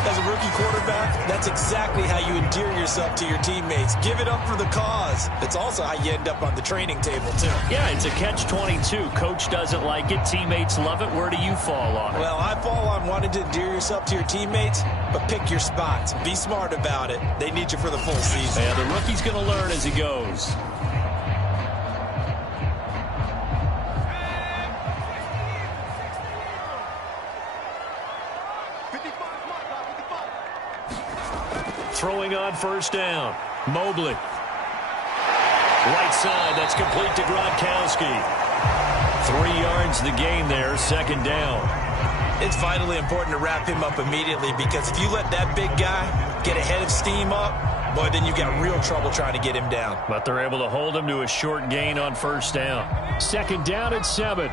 As a rookie quarterback, that's exactly how you endear yourself to your teammates. Give it up for the cause. It's also how you end up on the training table, too. Yeah, it's a catch-22. Coach doesn't like it. Teammates love it. Where do you fall on it? Well, I fall on wanting to endear yourself to your teammates, but pick your spots. Be smart about it. They need you for the full season. Yeah, the rookie's going to learn as he goes. Throwing on 1st down. Mobley. Right side, that's complete to Gronkowski. 3 yards the gain there, 2nd down. It's vitally important to wrap him up immediately because if you let that big guy get a head of steam up, boy, then you've got real trouble trying to get him down. But they're able to hold him to a short gain on 1st down. 2nd down and 7.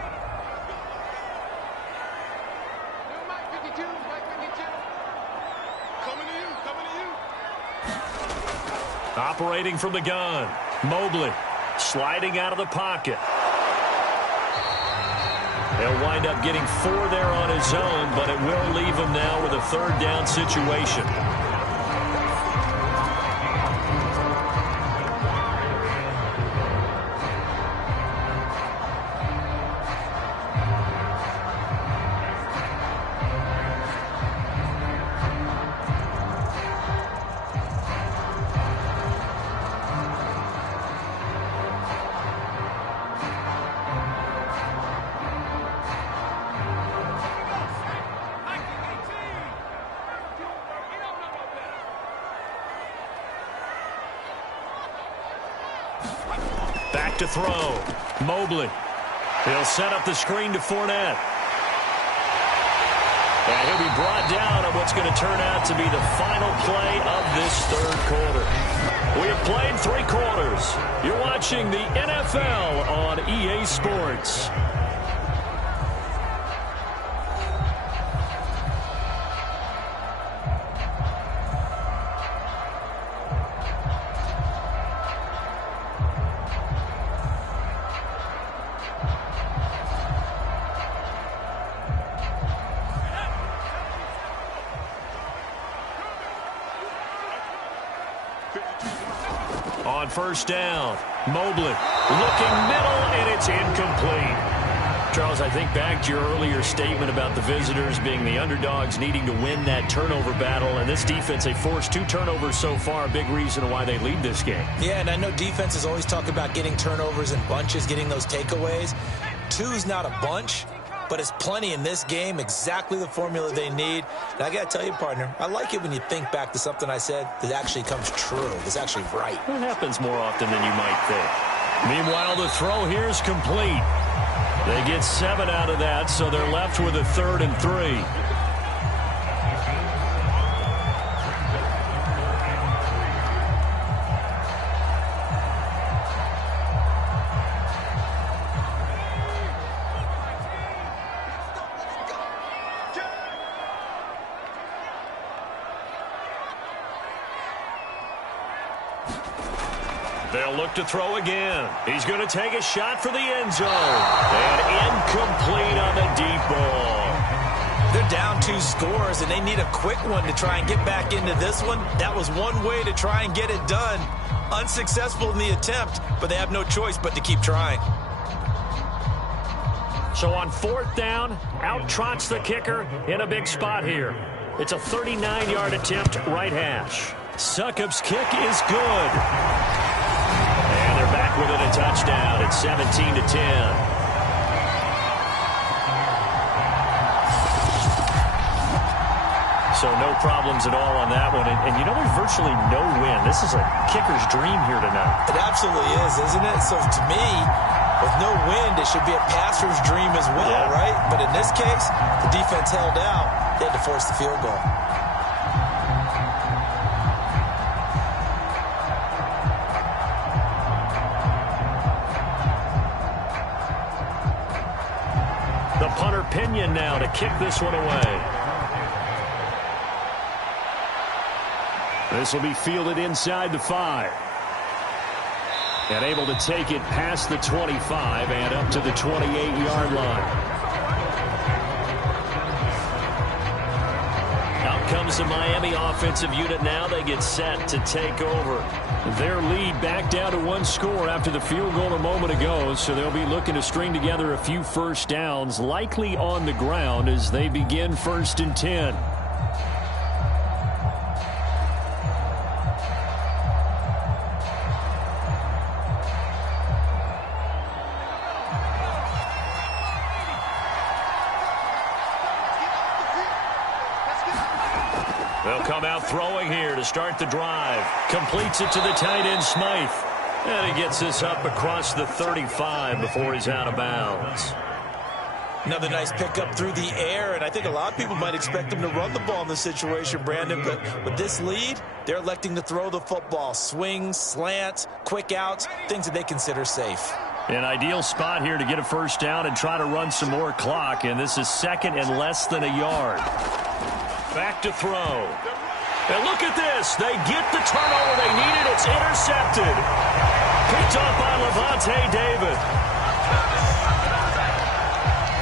Operating from the gun. Mobley sliding out of the pocket. He'll wind up getting 4 there on his own, but it will leave him now with a 3rd down situation. Back to throw. Mobley. He'll set up the screen to Fournette. And he'll be brought down on what's going to turn out to be the final play of this 3rd quarter. We have played 3 quarters. You're watching the NFL on EA Sports. on first down. Mobley looking middle, and it's incomplete. Charles, I think back to your earlier statement about the visitors being the underdogs needing to win that turnover battle, and this defense, they forced 2 turnovers so far, a big reason why they lead this game. Yeah, and I know defenses always talk about getting turnovers in bunches, getting those takeaways. 2's not a bunch, but it's plenty in this game, exactly the formula they need. And I got to tell you, partner, I like it when you think back to something I said that actually comes true, that's actually right. It happens more often than you might think. Meanwhile, the throw here is complete. They get 7 out of that, so they're left with a 3rd and 3. They'll look to throw again. He's going to take a shot for the end zone. And incomplete on the deep ball. They're down 2 scores, and they need a quick one to try and get back into this one. That was one way to try and get it done. Unsuccessful in the attempt, but they have no choice but to keep trying. So on 4th down, out trots the kicker in a big spot here. It's a 39-yard attempt, right hash. Succop's kick is good. And they're back within a touchdown. It's 17-10. So no problems at all on that one. And you know, there's virtually no win. This is a kicker's dream here tonight. It absolutely is, isn't it? So to me, with no wind, it should be a passer's dream as well, right? But in this case, the defense held out. They had to force the field goal. The punter Pinion now to kick this one away. This will be fielded inside the 5. And able to take it past the 25 and up to the 28-yard line. Out comes the Miami offensive unit now. They get set to take over. Their lead back down to 1 score after the field goal a moment ago, so they'll be looking to string together a few first downs, likely on the ground as they begin 1st and 10. They'll come out throwing here to start the drive. Completes it to the tight end, Smythe. And he gets this up across the 35 before he's out of bounds. Another nice pickup through the air, and I think a lot of people might expect him to run the ball in this situation, Brandon, but with this lead, they're electing to throw the football. Swings, slants, quick outs, things that they consider safe. An ideal spot here to get a first down and try to run some more clock, and this is 2nd and less than a yard. Back to throw. And look at this. They get the turnover they needed. It's intercepted. Picked up by Levante David.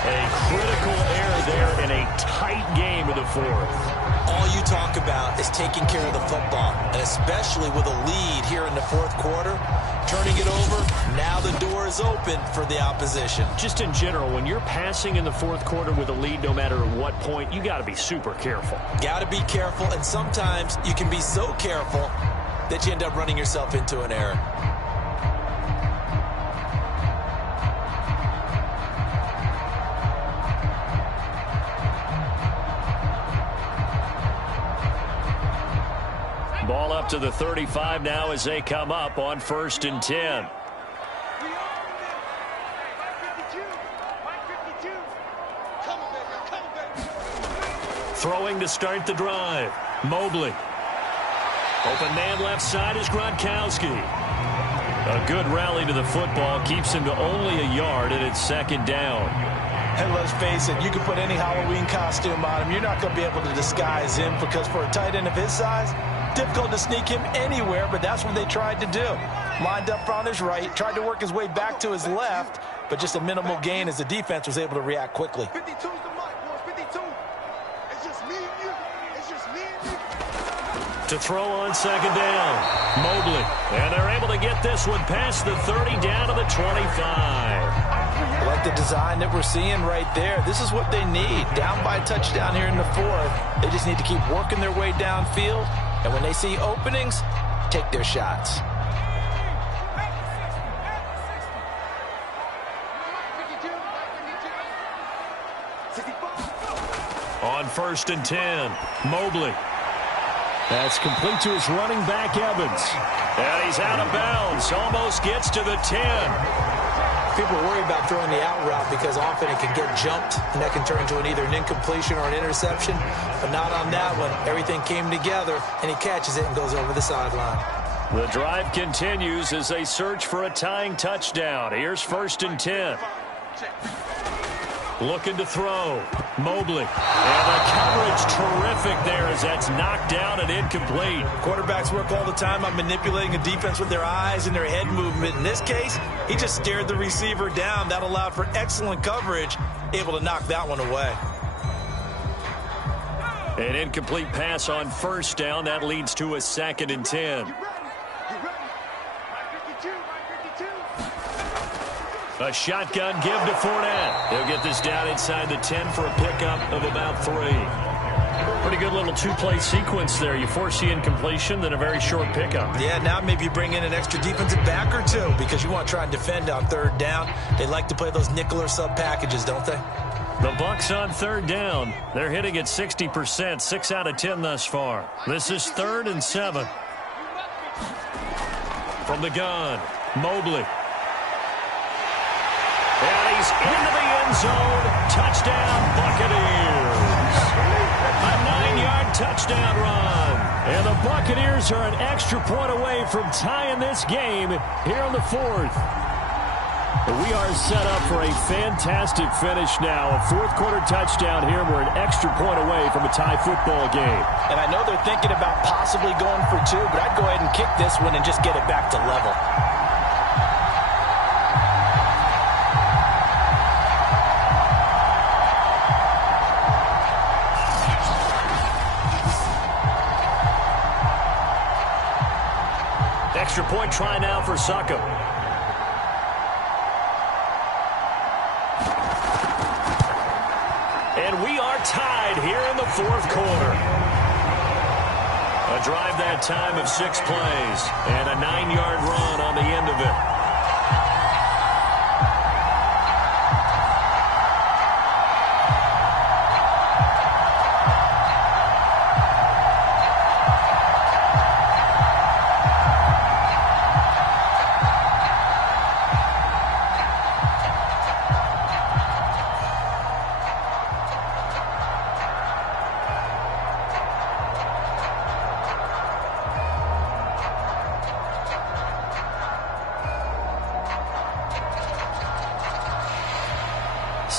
A critical error there in a tight game in the 4th. All you talk about is taking care of the football, and especially with a lead here in the 4th quarter, turning it over, now the door is open for the opposition. Just in general, when you're passing in the 4th quarter with a lead, no matter at what point, you got to be super careful. Got to be careful, and sometimes you can be so careful that you end up running yourself into an error. Ball up to the 35 now as they come up on 1st and 10. Throwing to start the drive. Mobley. Open man left side is Gronkowski. A good rally to the football keeps him to only a yard, and it's 2nd down. And let's face it, you can put any Halloween costume on him. You're not going to be able to disguise him because for a tight end of his size, difficult to sneak him anywhere, but that's what they tried to do. Lined up on his right, tried to work his way back to his left, but just a minimal gain as the defense was able to react quickly. 52's the mark, boys. 52. It's just me and you. It's just me and you. To throw on second down, Mobley. And they're able to get this one past the 30 down to the 25. I like the design that we're seeing right there. This is what they need. Down by a touchdown here in the fourth. They just need to keep working their way downfield. And when they see openings, take their shots. On 1st and 10, Mobley. That's complete to his running back, Evans. And he's out of bounds. Almost gets to the 10. People worry about throwing the out route because often it can get jumped, and that can turn into either an incompletion or an interception. But not on that one. Everything came together, and he catches it and goes over the sideline. The drive continues as they search for a tying touchdown. Here's 1st and 10. Looking to throw. Mobley. And the coverage terrific there as that's knocked down and incomplete. Quarterbacks work all the time on manipulating a defense with their eyes and their head movement. In this case, he just stared the receiver down. That allowed for excellent coverage, able to knock that one away. An incomplete pass on 1st down. That leads to a 2nd and 10. A shotgun give to Fournette. He'll get this down inside the 10 for a pickup of about 3. Pretty good little two-play sequence there. You force the incompletion, then a very short pickup. Yeah, now maybe you bring in an extra defensive back or two because you want to try and defend on 3rd down. They like to play those nickel or sub packages, don't they? The Bucs on 3rd down. They're hitting at 60%, 6 out of 10 thus far. This is 3rd and 7. From the gun, Mobley. And he's into the end zone. Touchdown, Buccaneers. A 9-yard touchdown run. And the Buccaneers are an extra point away from tying this game here in the 4th. We are set up for a fantastic finish now. A 4th-quarter touchdown here. We're an extra point away from a tie football game. And I know they're thinking about possibly going for 2, but I'd go ahead and kick this one and just get it back to level. Extra point try now for Succop. And we are tied here in the 4th quarter. A drive that time of 6 plays and a 9-yard run on the end of it.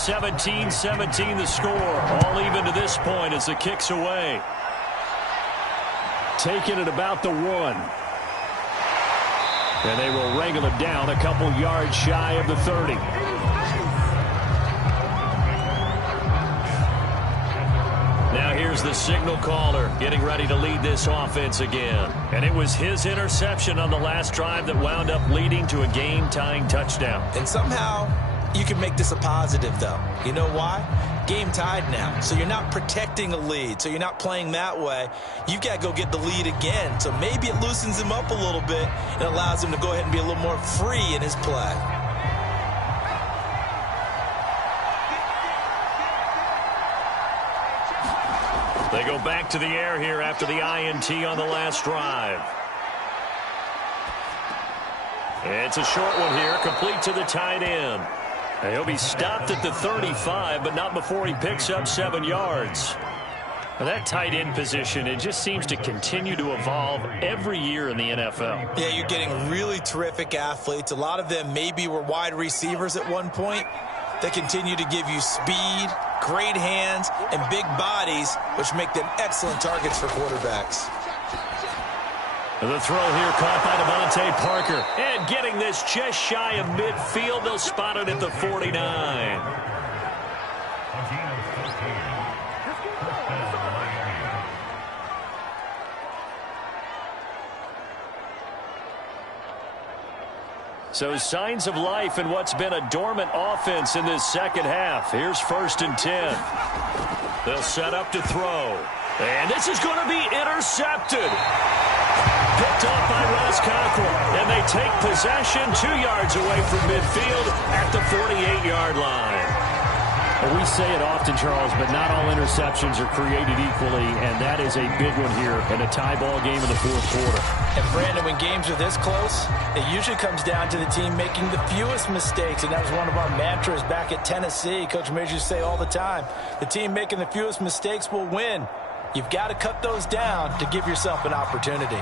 (17-17) the score. All even to this point as the kick's away. Taking it about the 1. And they will wrangle it down a couple yards shy of the 30. Now here's the signal caller getting ready to lead this offense again. And it was his interception on the last drive that wound up leading to a game-tying touchdown. And somehow you can make this a positive, though. You know why? Game tied now. So you're not protecting a lead. So you're not playing that way. You've got to go get the lead again. So maybe it loosens him up a little bit and allows him to go ahead and be a little more free in his play. They go back to the air here after the INT on the last drive. It's a short one here, complete to the tight end. And he'll be stopped at the 35, but not before he picks up 7 yards. Now that tight end position, it just seems to continue to evolve every year in the NFL. Yeah, you're getting really terrific athletes. A lot of them maybe were wide receivers at one point. They continue to give you speed, great hands, and big bodies, which make them excellent targets for quarterbacks. The throw here caught by Devontae Parker. And getting this just shy of midfield. They'll spot it at the 49. So signs of life in what's been a dormant offense in this second half. Here's 1st and 10. They'll set up to throw. And this is going to be intercepted. Picked off by Ross Cockrell. And they take possession 2 yards away from midfield at the 48-yard line. Well, we say it often, Charles, but not all interceptions are created equally, and that is a big one here in a tie ball game in the 4th quarter. And, Brandon, when games are this close, it usually comes down to the team making the fewest mistakes, and that was one of our mantras back at Tennessee. Coach Major used to say all the time, the team making the fewest mistakes will win. You've got to cut those down to give yourself an opportunity.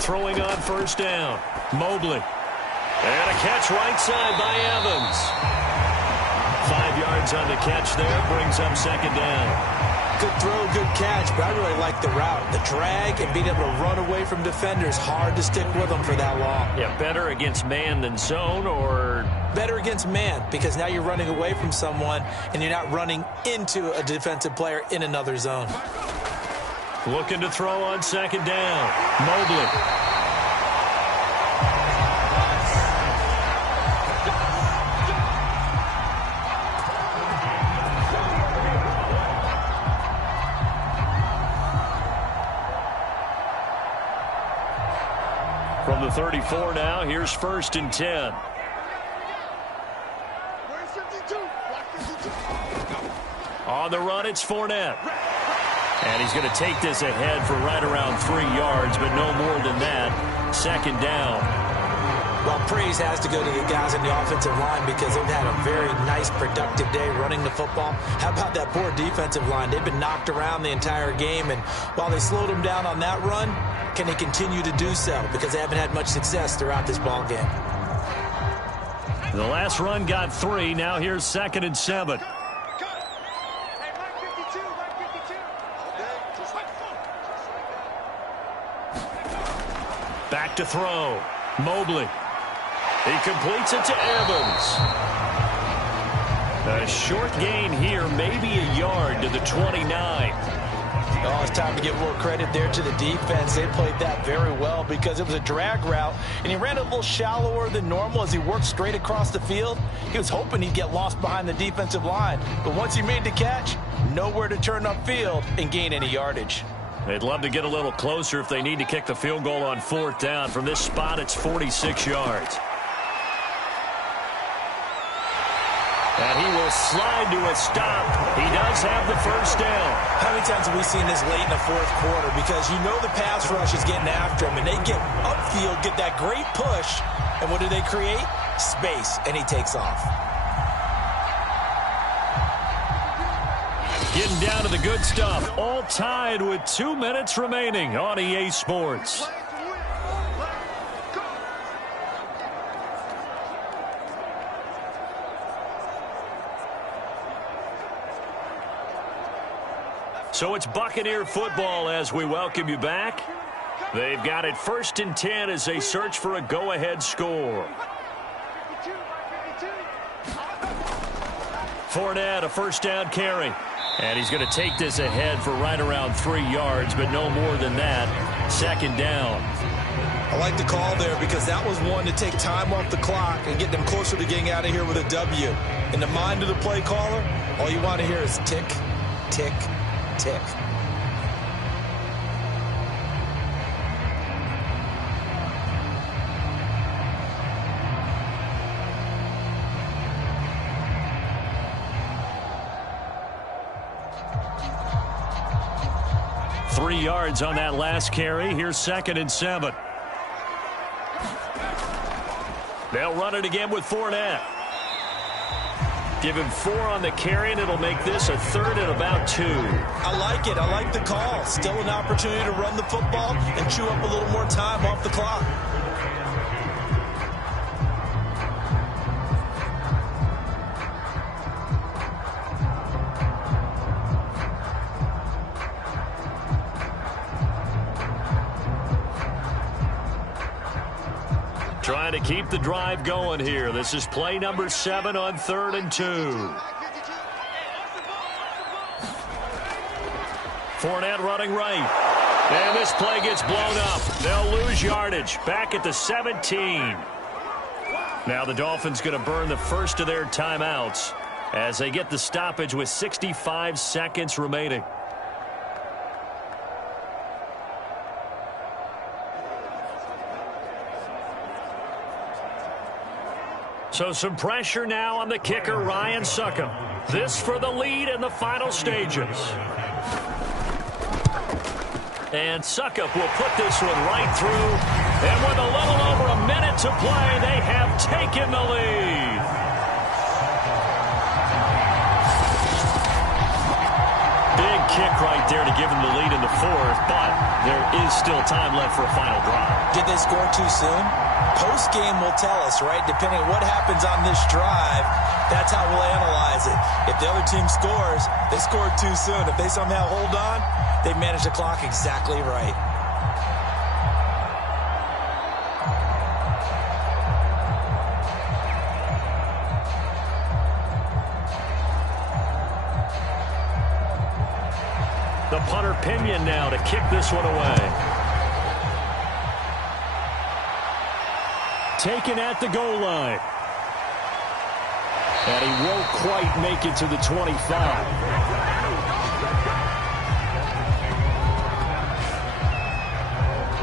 Throwing on 1st down. Mobley. And a catch right side by Evans. 5 yards on the catch there. Brings up 2nd down. Good throw, good catch, but I really like the route. The drag and being able to run away from defenders, hard to stick with them for that long. Yeah, better against man than zone, or? Better against man, because now you're running away from someone and you're not running into a defensive player in another zone. Looking to throw on 2nd down. Mobley. From the 34 now, here's 1st and 10. On the run, it's Fournette. And he's going to take this ahead for right around 3 yards, but no more than that. 2nd down. Well, praise has to go to the guys in the offensive line because they've had a very nice, productive day running the football. How about that poor defensive line? They've been knocked around the entire game, and while they slowed them down on that run, can they continue to do so? Because they haven't had much success throughout this ball game. The last run got 3. Now here's 2nd and 7. Back to throw. Mobley. He completes it to Evans. A short gain here, maybe a yard to the 29. Oh, it's time to give more credit there to the defense. They played that very well because it was a drag route, and he ran a little shallower than normal as he worked straight across the field. He was hoping he'd get lost behind the defensive line, but once he made the catch, nowhere to turn upfield and gain any yardage. They'd love to get a little closer if they need to kick the field goal on 4th down. From this spot, it's 46 yards. And he will slide to a stop. He does have the 1st down. How many times have we seen this late in the 4th quarter? Because you know the pass rush is getting after him, and they get upfield, get that great push, and what do they create? Space, and he takes off. Getting down to the good stuff. All tied with 2 minutes remaining on EA Sports. So it's Buccaneer football as we welcome you back. They've got it 1st and 10 as they search for a go-ahead score. Fournette, a 1st down carry. And he's going to take this ahead for right around 3 yards, but no more than that. 2nd down. I like the call there because that was one to take time off the clock and get them closer to getting out of here with a W. In the mind of the play caller, all you want to hear is tick, tick, tick. Three yards on that last carry. Here's 2nd and 7. They'll run it again with Fournette. Give him 4 on the carry, and it'll make this a 3rd and about 2. I like it. I like the call. Still an opportunity to run the football and chew up a little more time off the clock. trying to keep the drive going here. This is play number 7 on 3rd and 2. Fournette running right. And this play gets blown up. They'll lose yardage. Back at the 17. Now the Dolphins going to burn the first of their timeouts as they get the stoppage with 65 seconds remaining. So some pressure now on the kicker, Ryan Succop. This for the lead in the final stages. And Succop will put this one right through. And with a little over a minute to play, they have taken the lead. Big kick right there to give them the lead in the 4th, but there is still time left for a final drive. Did they score too soon? Post-game will tell us, right? Depending on what happens on this drive, that's how we'll analyze it. If the other team scores, they scored too soon. If they somehow hold on, they manage the clock exactly right. The punter Pinion now to kick this one away. Taken at the goal line. And he won't quite make it to the 25.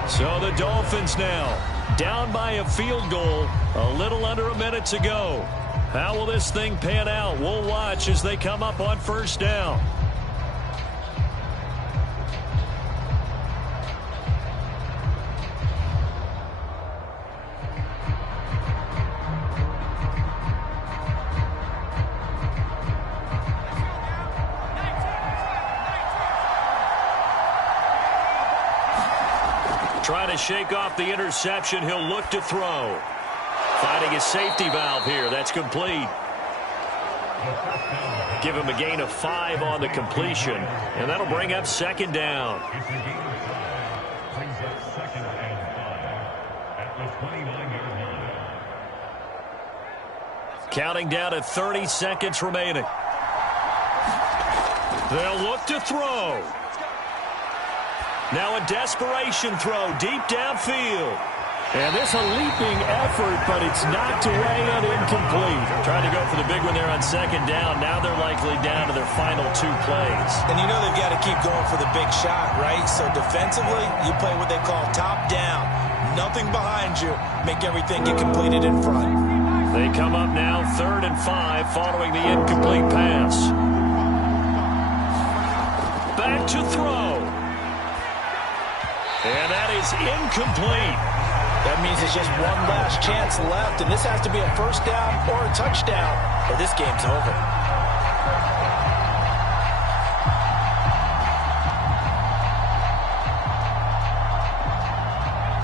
So the Dolphins now down by a field goal, a little under a minute to go. How will this thing pan out? We'll watch as they come up on first down. Trying to shake off the interception. He'll look to throw. Finding his safety valve here. That's complete. Give him a gain of 5 on the completion. And that'll bring up 2nd down. Counting down to 30 seconds remaining. They'll look to throw. Now a desperation throw deep downfield. And this a leaping effort, but it's knocked away and incomplete. Trying to go for the big one there on 2nd down. Now they're likely down to their final 2 plays. And you know they've got to keep going for the big shot, right? So defensively, you play what they call top down. Nothing behind you. Make everything get completed in front. They come up now 3rd and 5 following the incomplete pass. Back to throw. And that is incomplete. That means it's just one last chance left, and this has to be a first down or a touchdown, or this game's over.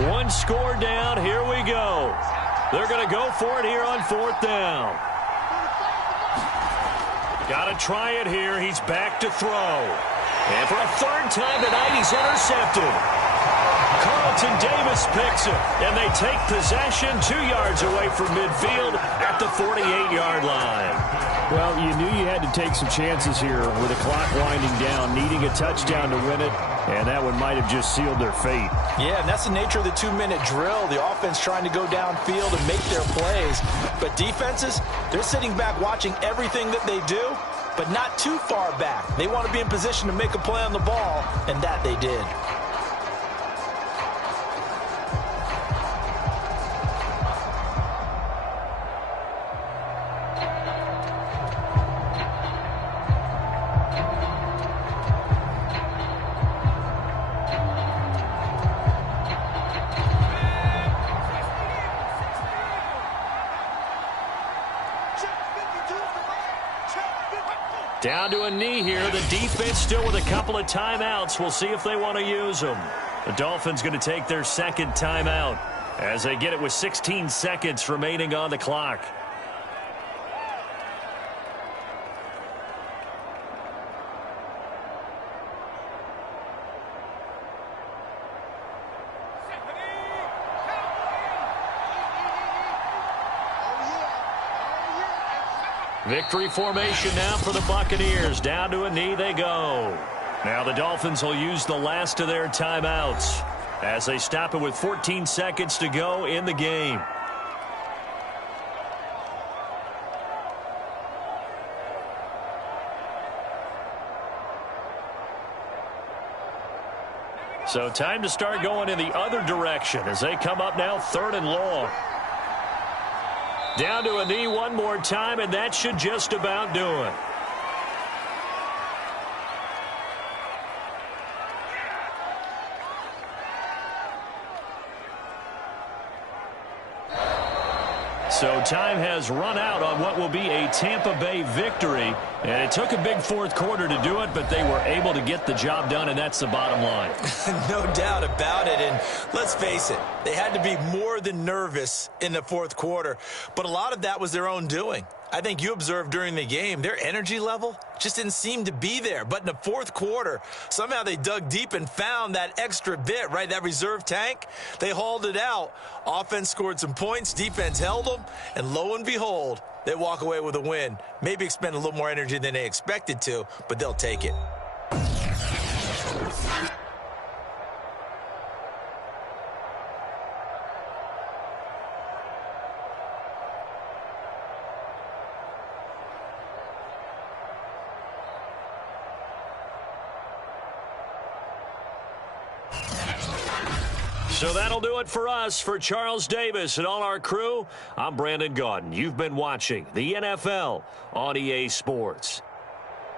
One score down. Here we go. They're going to go for it here on 4th down. Got to try it here. He's back to throw. And for a 3rd time tonight, he's intercepted. Carlton Davis picks it, and they take possession 2 yards away from midfield at the 48-yard line. Well, you knew you had to take some chances here with the clock winding down, needing a touchdown to win it, and that one might have just sealed their fate. Yeah, and that's the nature of the 2-minute drill. The offense trying to go downfield and make their plays. But defenses, they're sitting back watching everything that they do, but not too far back. They want to be in position to make a play on the ball, and that they did. Down to a knee here. The defense still with a couple of timeouts. We'll see if they want to use them. The Dolphins going to take their 2nd timeout as they get it with 16 seconds remaining on the clock. Victory formation now for the Buccaneers. Down to a knee they go. Now the Dolphins will use the last of their timeouts as they stop it with 14 seconds to go in the game. So time to start going in the other direction as they come up now 3rd and long. Down to a knee one more time, and that should just about do it. So time has run out on what will be a Tampa Bay victory. And it took a big 4th quarter to do it, but they were able to get the job done, and that's the bottom line. No doubt about it. And let's face it, they had to be more than nervous in the 4th quarter. But a lot of that was their own doing. I think you observed during the game, their energy level just didn't seem to be there. But in the 4th quarter, somehow they dug deep and found that extra bit, right, that reserve tank. They hauled it out. Offense scored some points. Defense held them. And lo and behold, they walk away with a win. Maybe expend a little more energy than they expected to, but they'll take it. So that'll do it for us. For Charles Davis and all our crew, I'm Brandon Gaudin. You've been watching the NFL on EA Sports.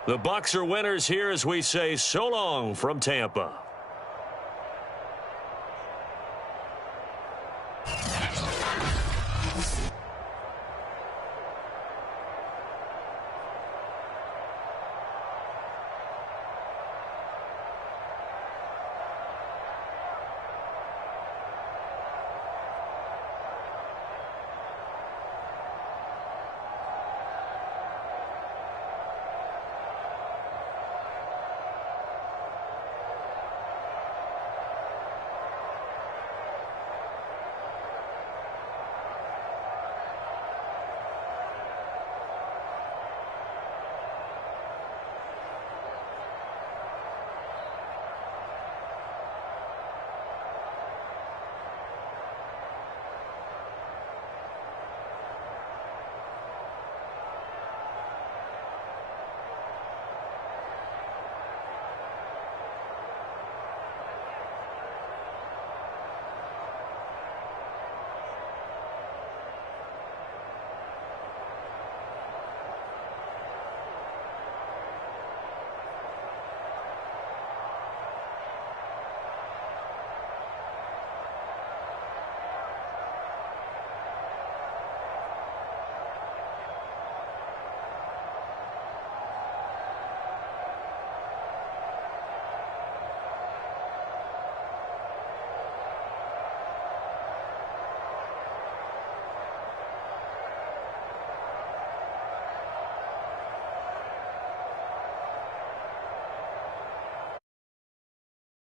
The Bucs are winners here as we say so long from Tampa.